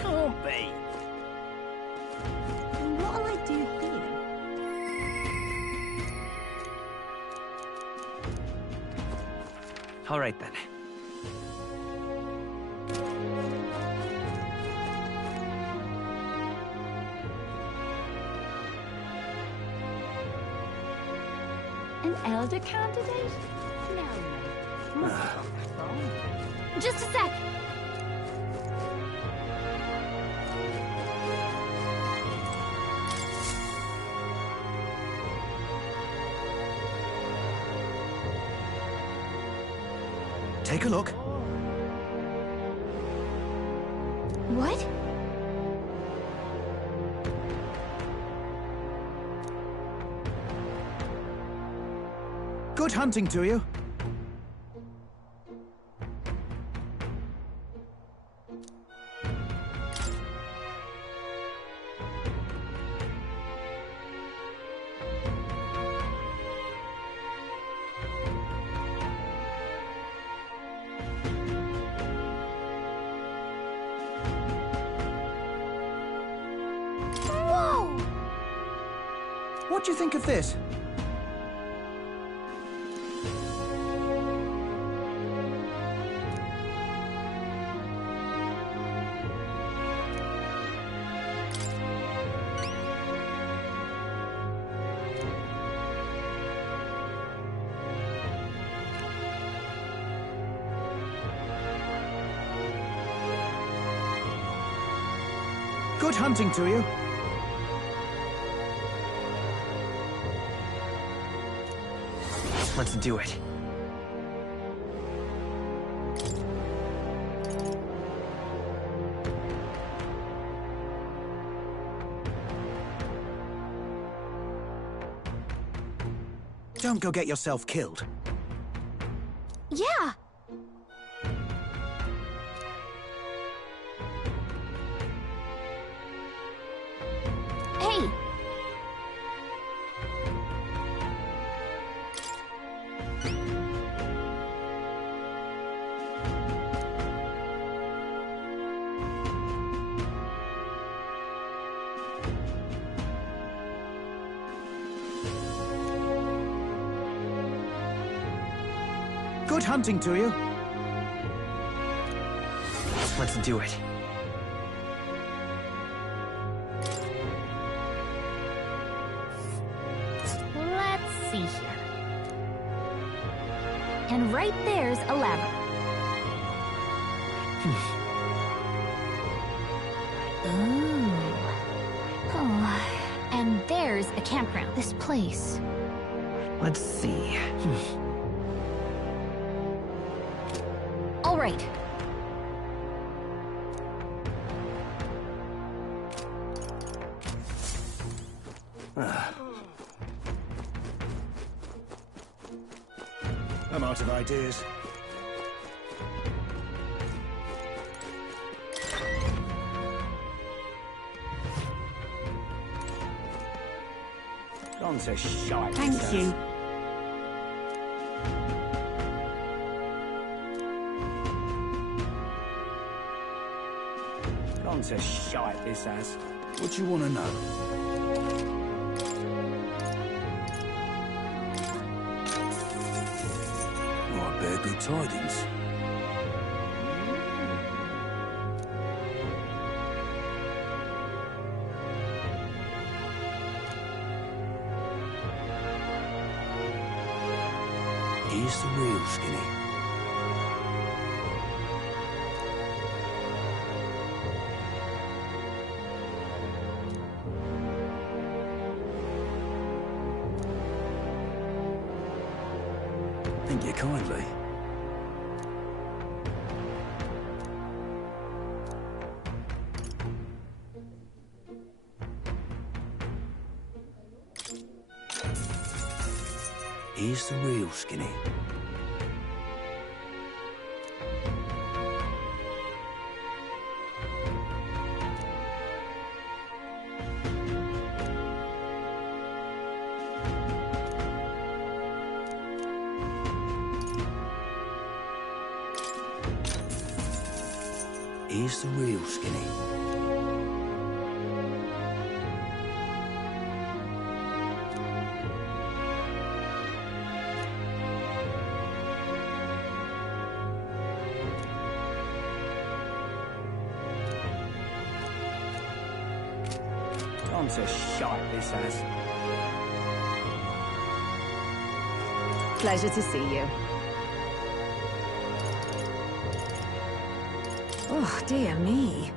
Can't be. What'll I do here? All right then. An elder candidate? No. Just a sec. Take a look. What? Good hunting to you. Whoa! What do you think of this? Good hunting to you. Let's do it. Don't go get yourself killed. Yeah. Hey. Good hunting to you. Let's do it. Let's see here. And right there's a ladder. Ooh. Oh. And there's a campground. This place. Let's see. All right. I'm out of ideas. Gone to shite. Thank you. Gone to shite, this has. What do you want to know? Oh, I bear good tidings. Here's the real Skinny. Thank you kindly. Here's the real Skinny. Here's the real Skinny. I'm so shite this has. Pleasure to see you. Oh, dear me.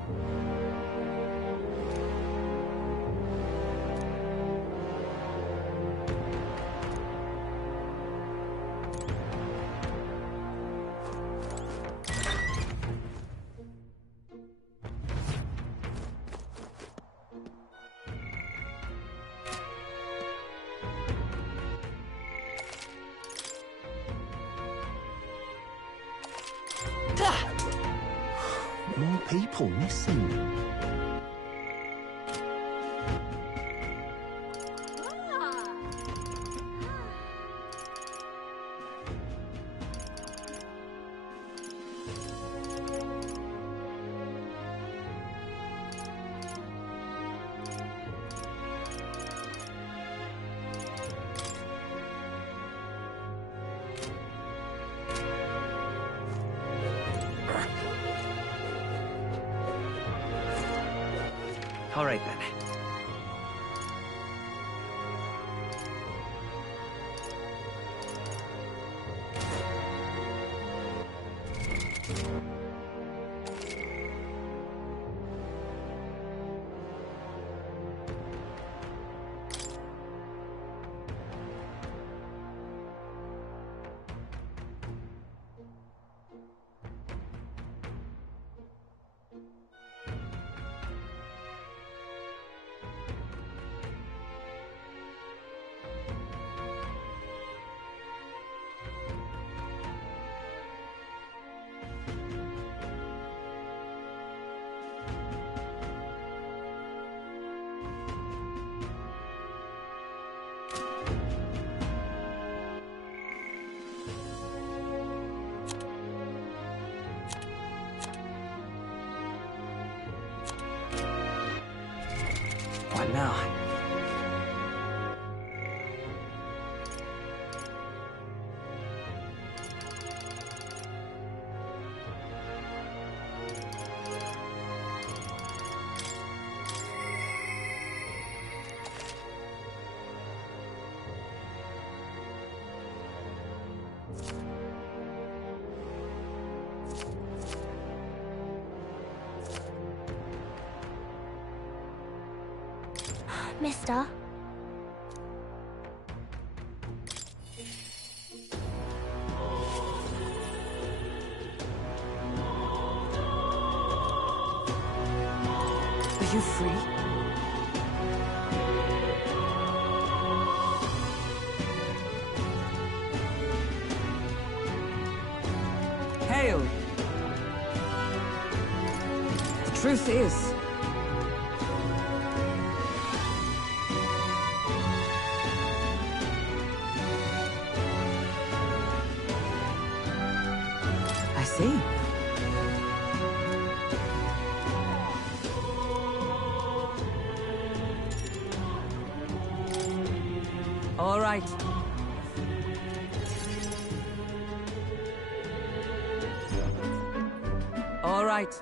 More people missing. All right, then. What now? Mister? Are you free? Hail! The truth is, I see. All right. All right.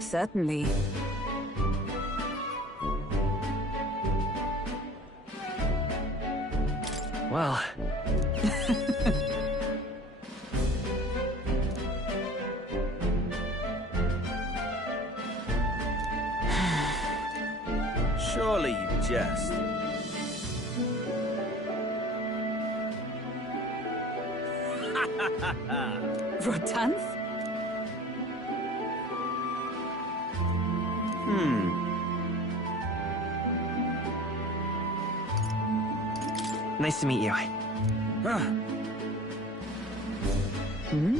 Certainly. Well... Surely you jest. Rotanth? Nice to meet you. Hmm?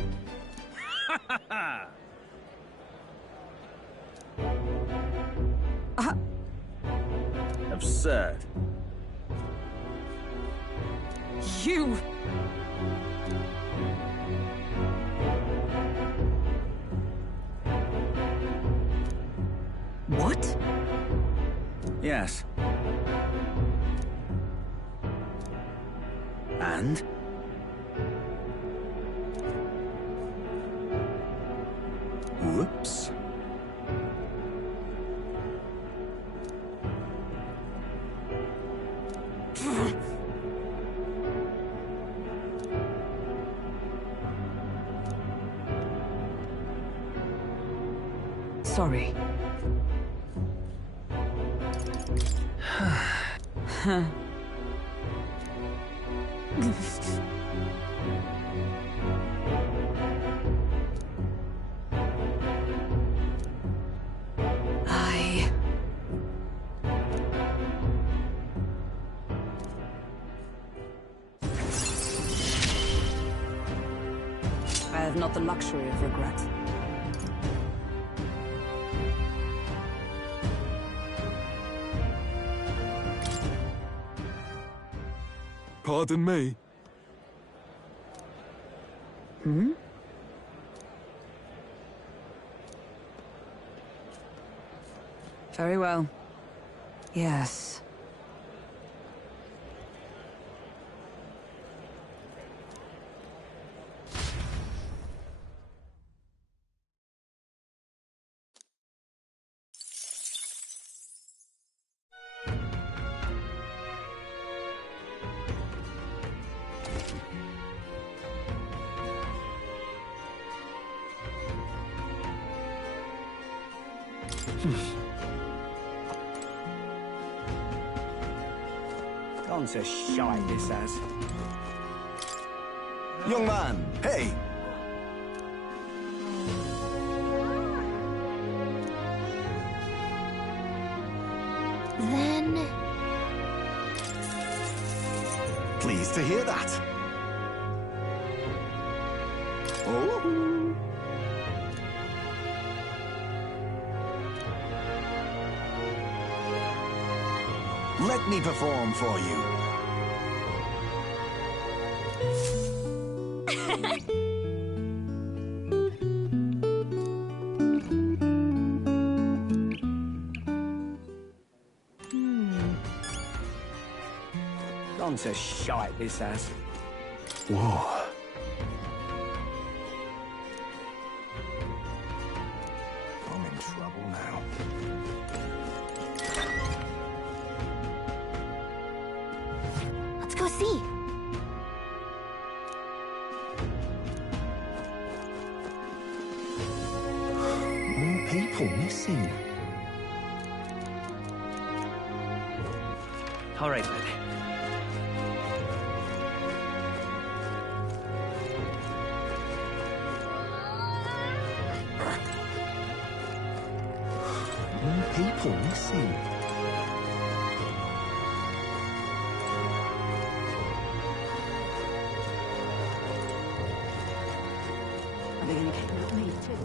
Absurd. You... What? Yes. And? Whoops. Sorry. I have not the luxury of regret. Pardon me. Hmm? Very well. Yes. Gone to shite, this has. Young man, hey! Then... Pleased to hear that. Oh. Let me perform for you. Gone to shite, this has. Whoa. I'm in trouble now. Let's go see. More people missing. All right, then. More people missing. Are they gonna get rid of me too?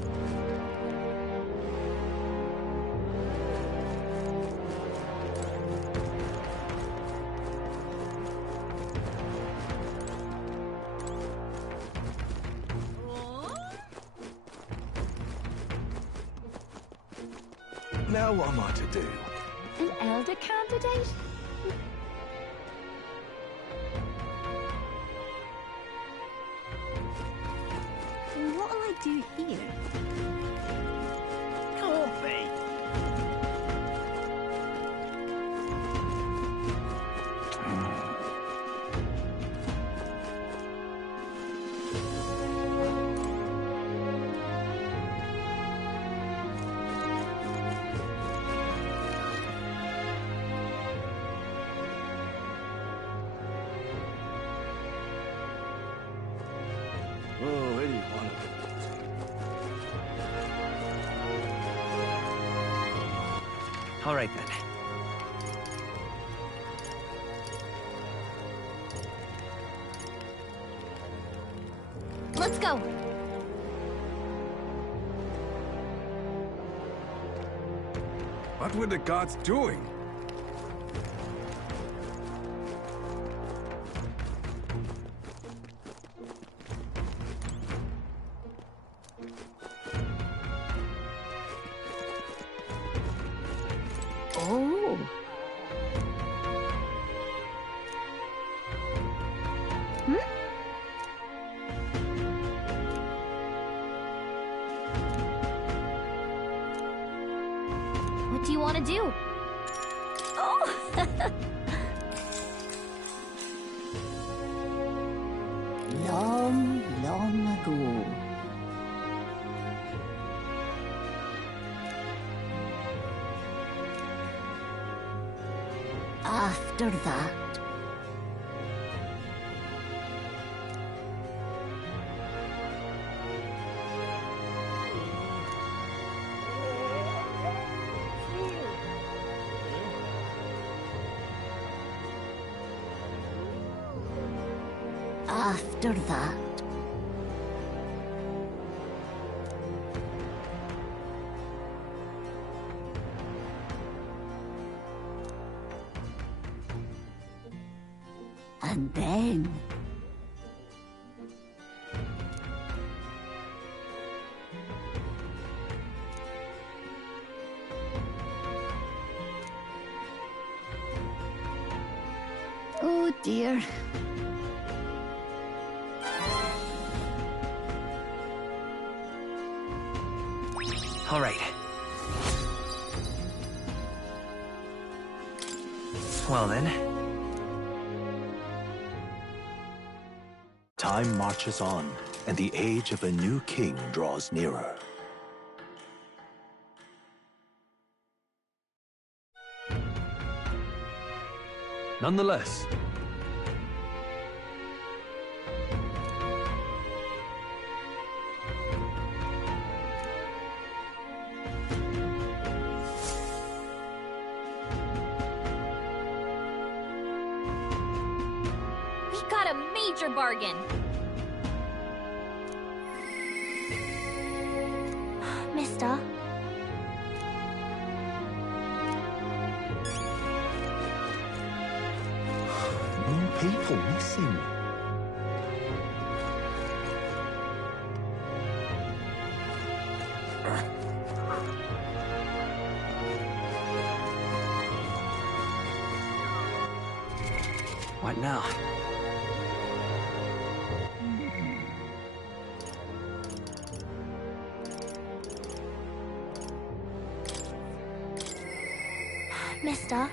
Now what am I to do? An elder candidate? What'll I do here? Coffee! Oh, any one of them. All right, then. Let's go. What were the guards doing? want to do? Oh! Long, long ago. After that, after that, and then oh dear. All right. Well then. Time marches on, and the age of a new king draws nearer. Nonetheless, We got a major bargain. Mister? More people missing. What now? Mister?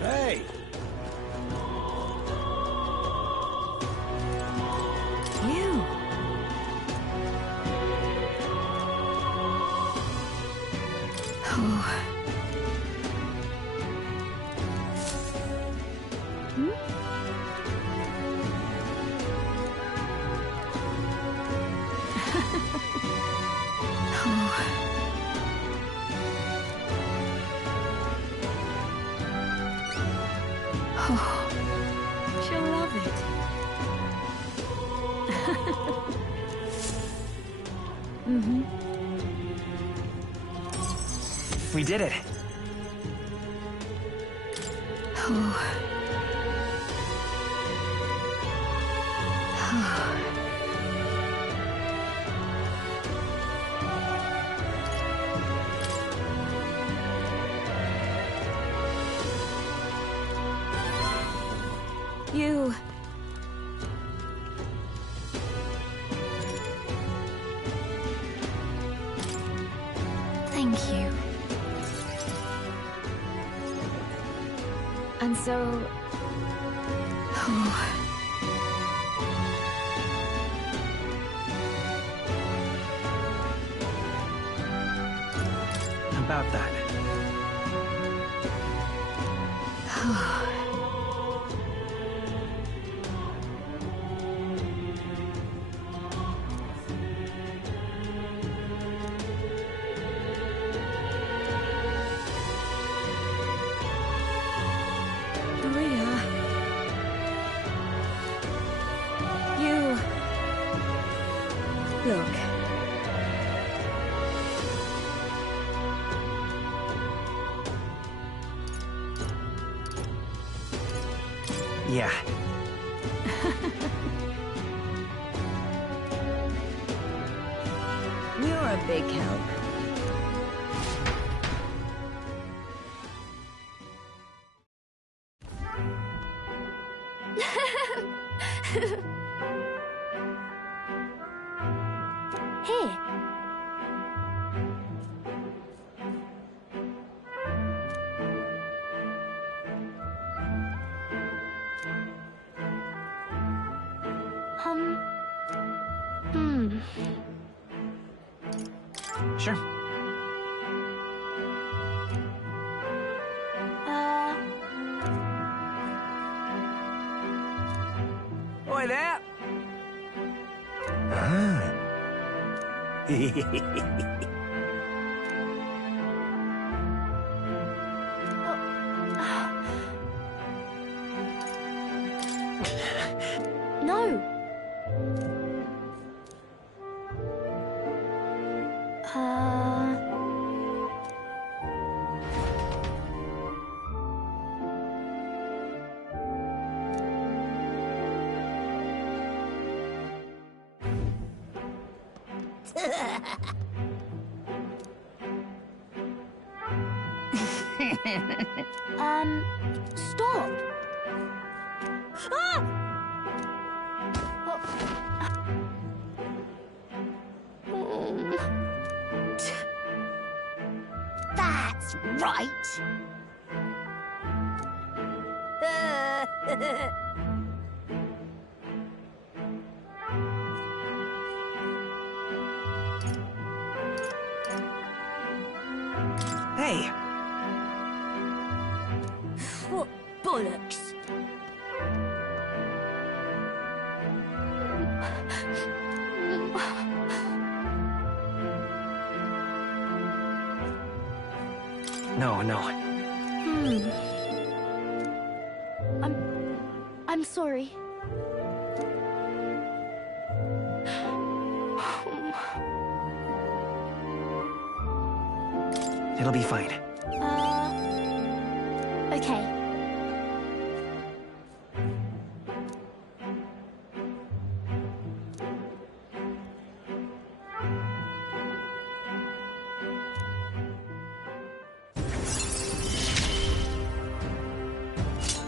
Hey! You! Oh. Oh, she'll love it. Mm-hmm. We did it. Oh. You... Thank you. And so... Oh. About that. Maria... You... Look. Yeah. You're a big help. Sure. Oi there! Ah. No. Stop. Ah! That's right. Hey! What bollocks? No. I'm sorry. It'll be fine. Okay.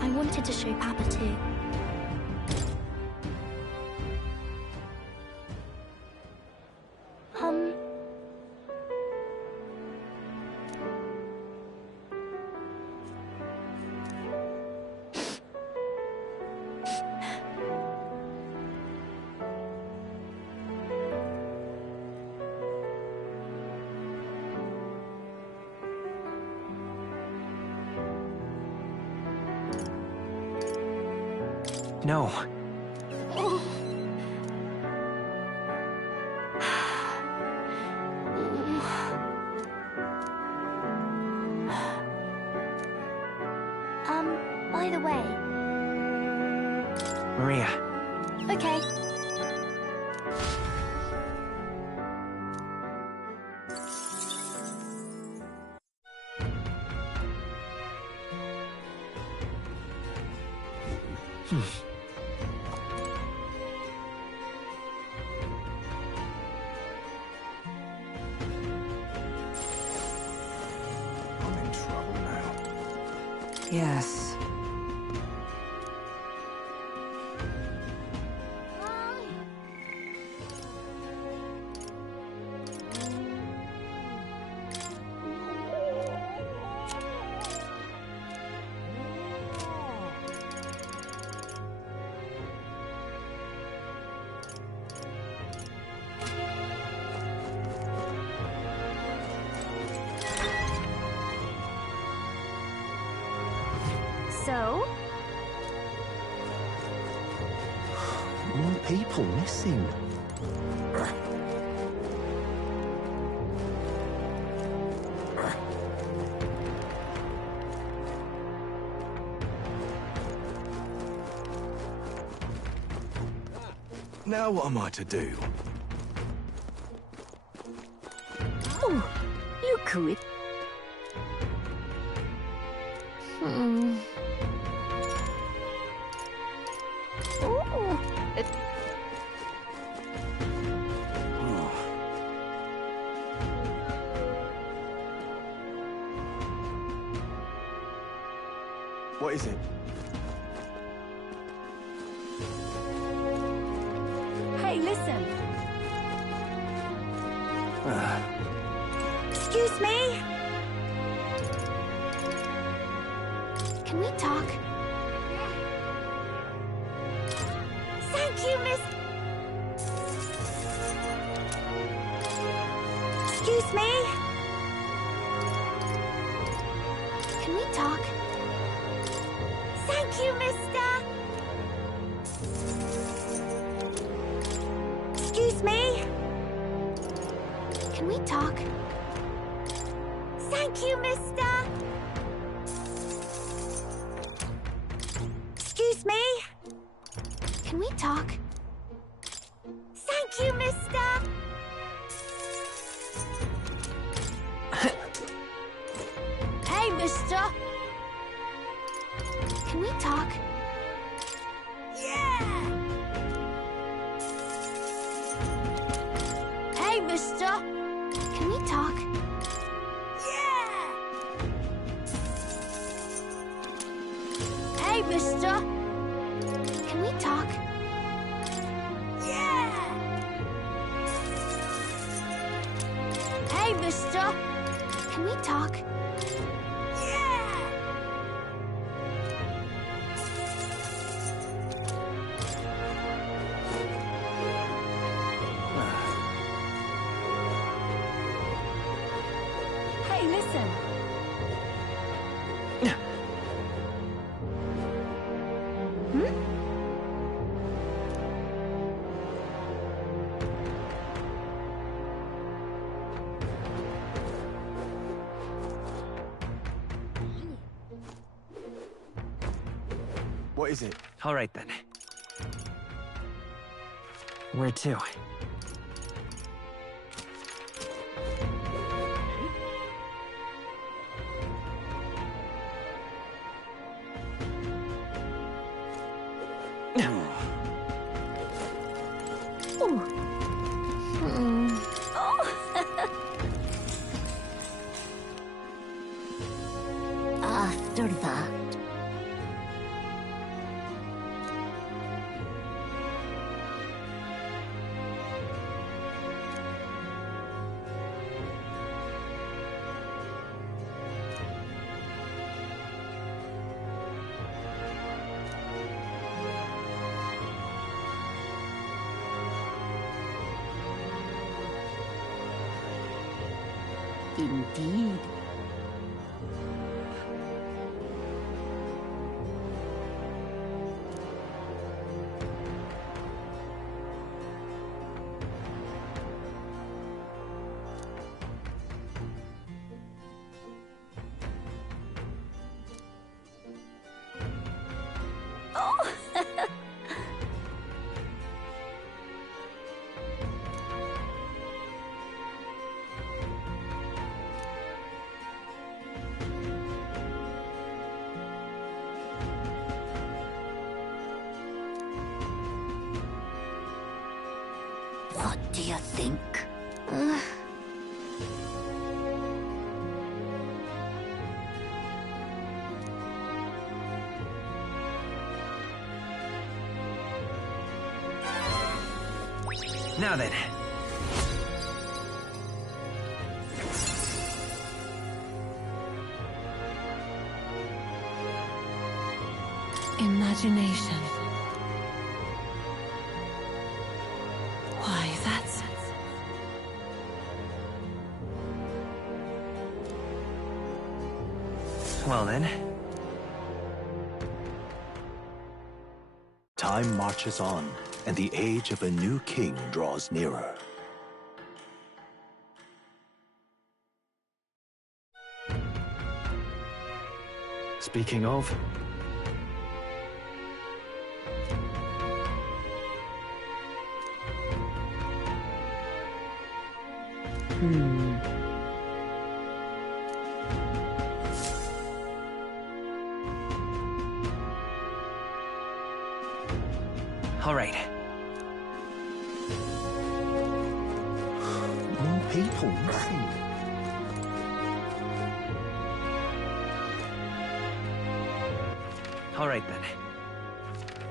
I wanted to show Papa too. No. By the way. Maria. Okay. I'm in trouble now. Yes. So? More people missing. Now what am I to do? Oh, look who it. Oh, What is it? Hey, listen. Excuse me? Can we talk? Thank you, Miss... Thank you, mister! Excuse me? Can we talk? Thank you, mister! Excuse me? Can we talk? Thank you, mister! Hey, mister! Can we talk? Yeah! Hey, mister! Can we talk? Yeah! Hey, mister! Can we talk? Yeah! Hey, mister! Can we talk? Yeah! Hey, listen. What is it? All right, then. Where to? After that. Indeed. What do you think? Now then. Imagination. Why, that's... Well then. Time marches on, and the age of a new king draws nearer. Speaking of, All right. More people missing. All right, then.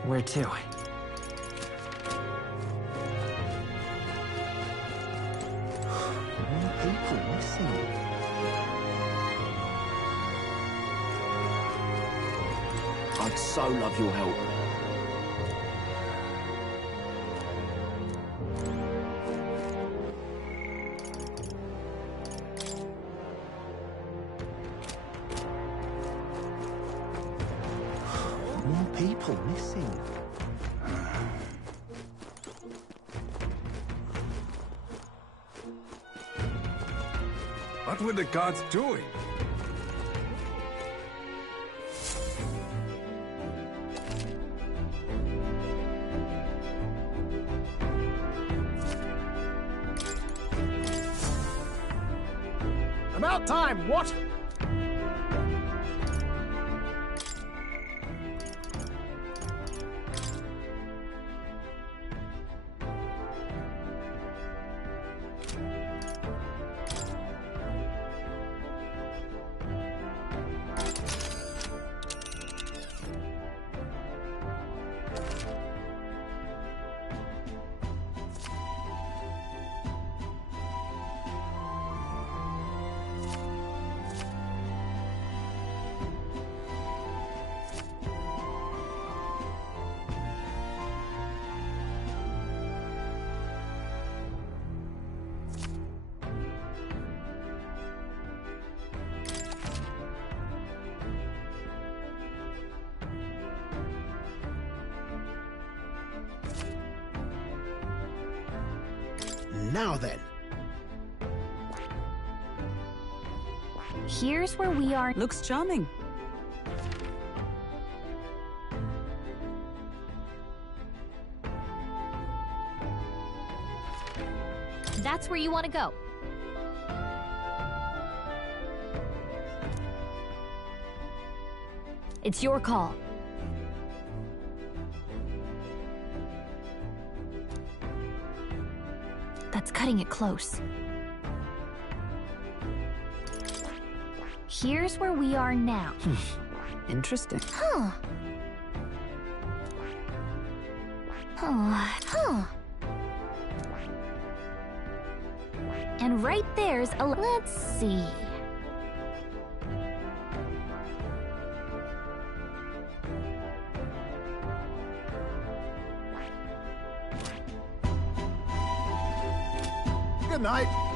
Where to? More people missing. I'd so love your help. people missing. What were the guards doing? About time, what? Now then. Here's where we are. Looks charming. That's where you want to go. It's your call. That's cutting it close. Here's where we are now. Interesting. Huh. Huh. And right there's a... Let's see. Good night.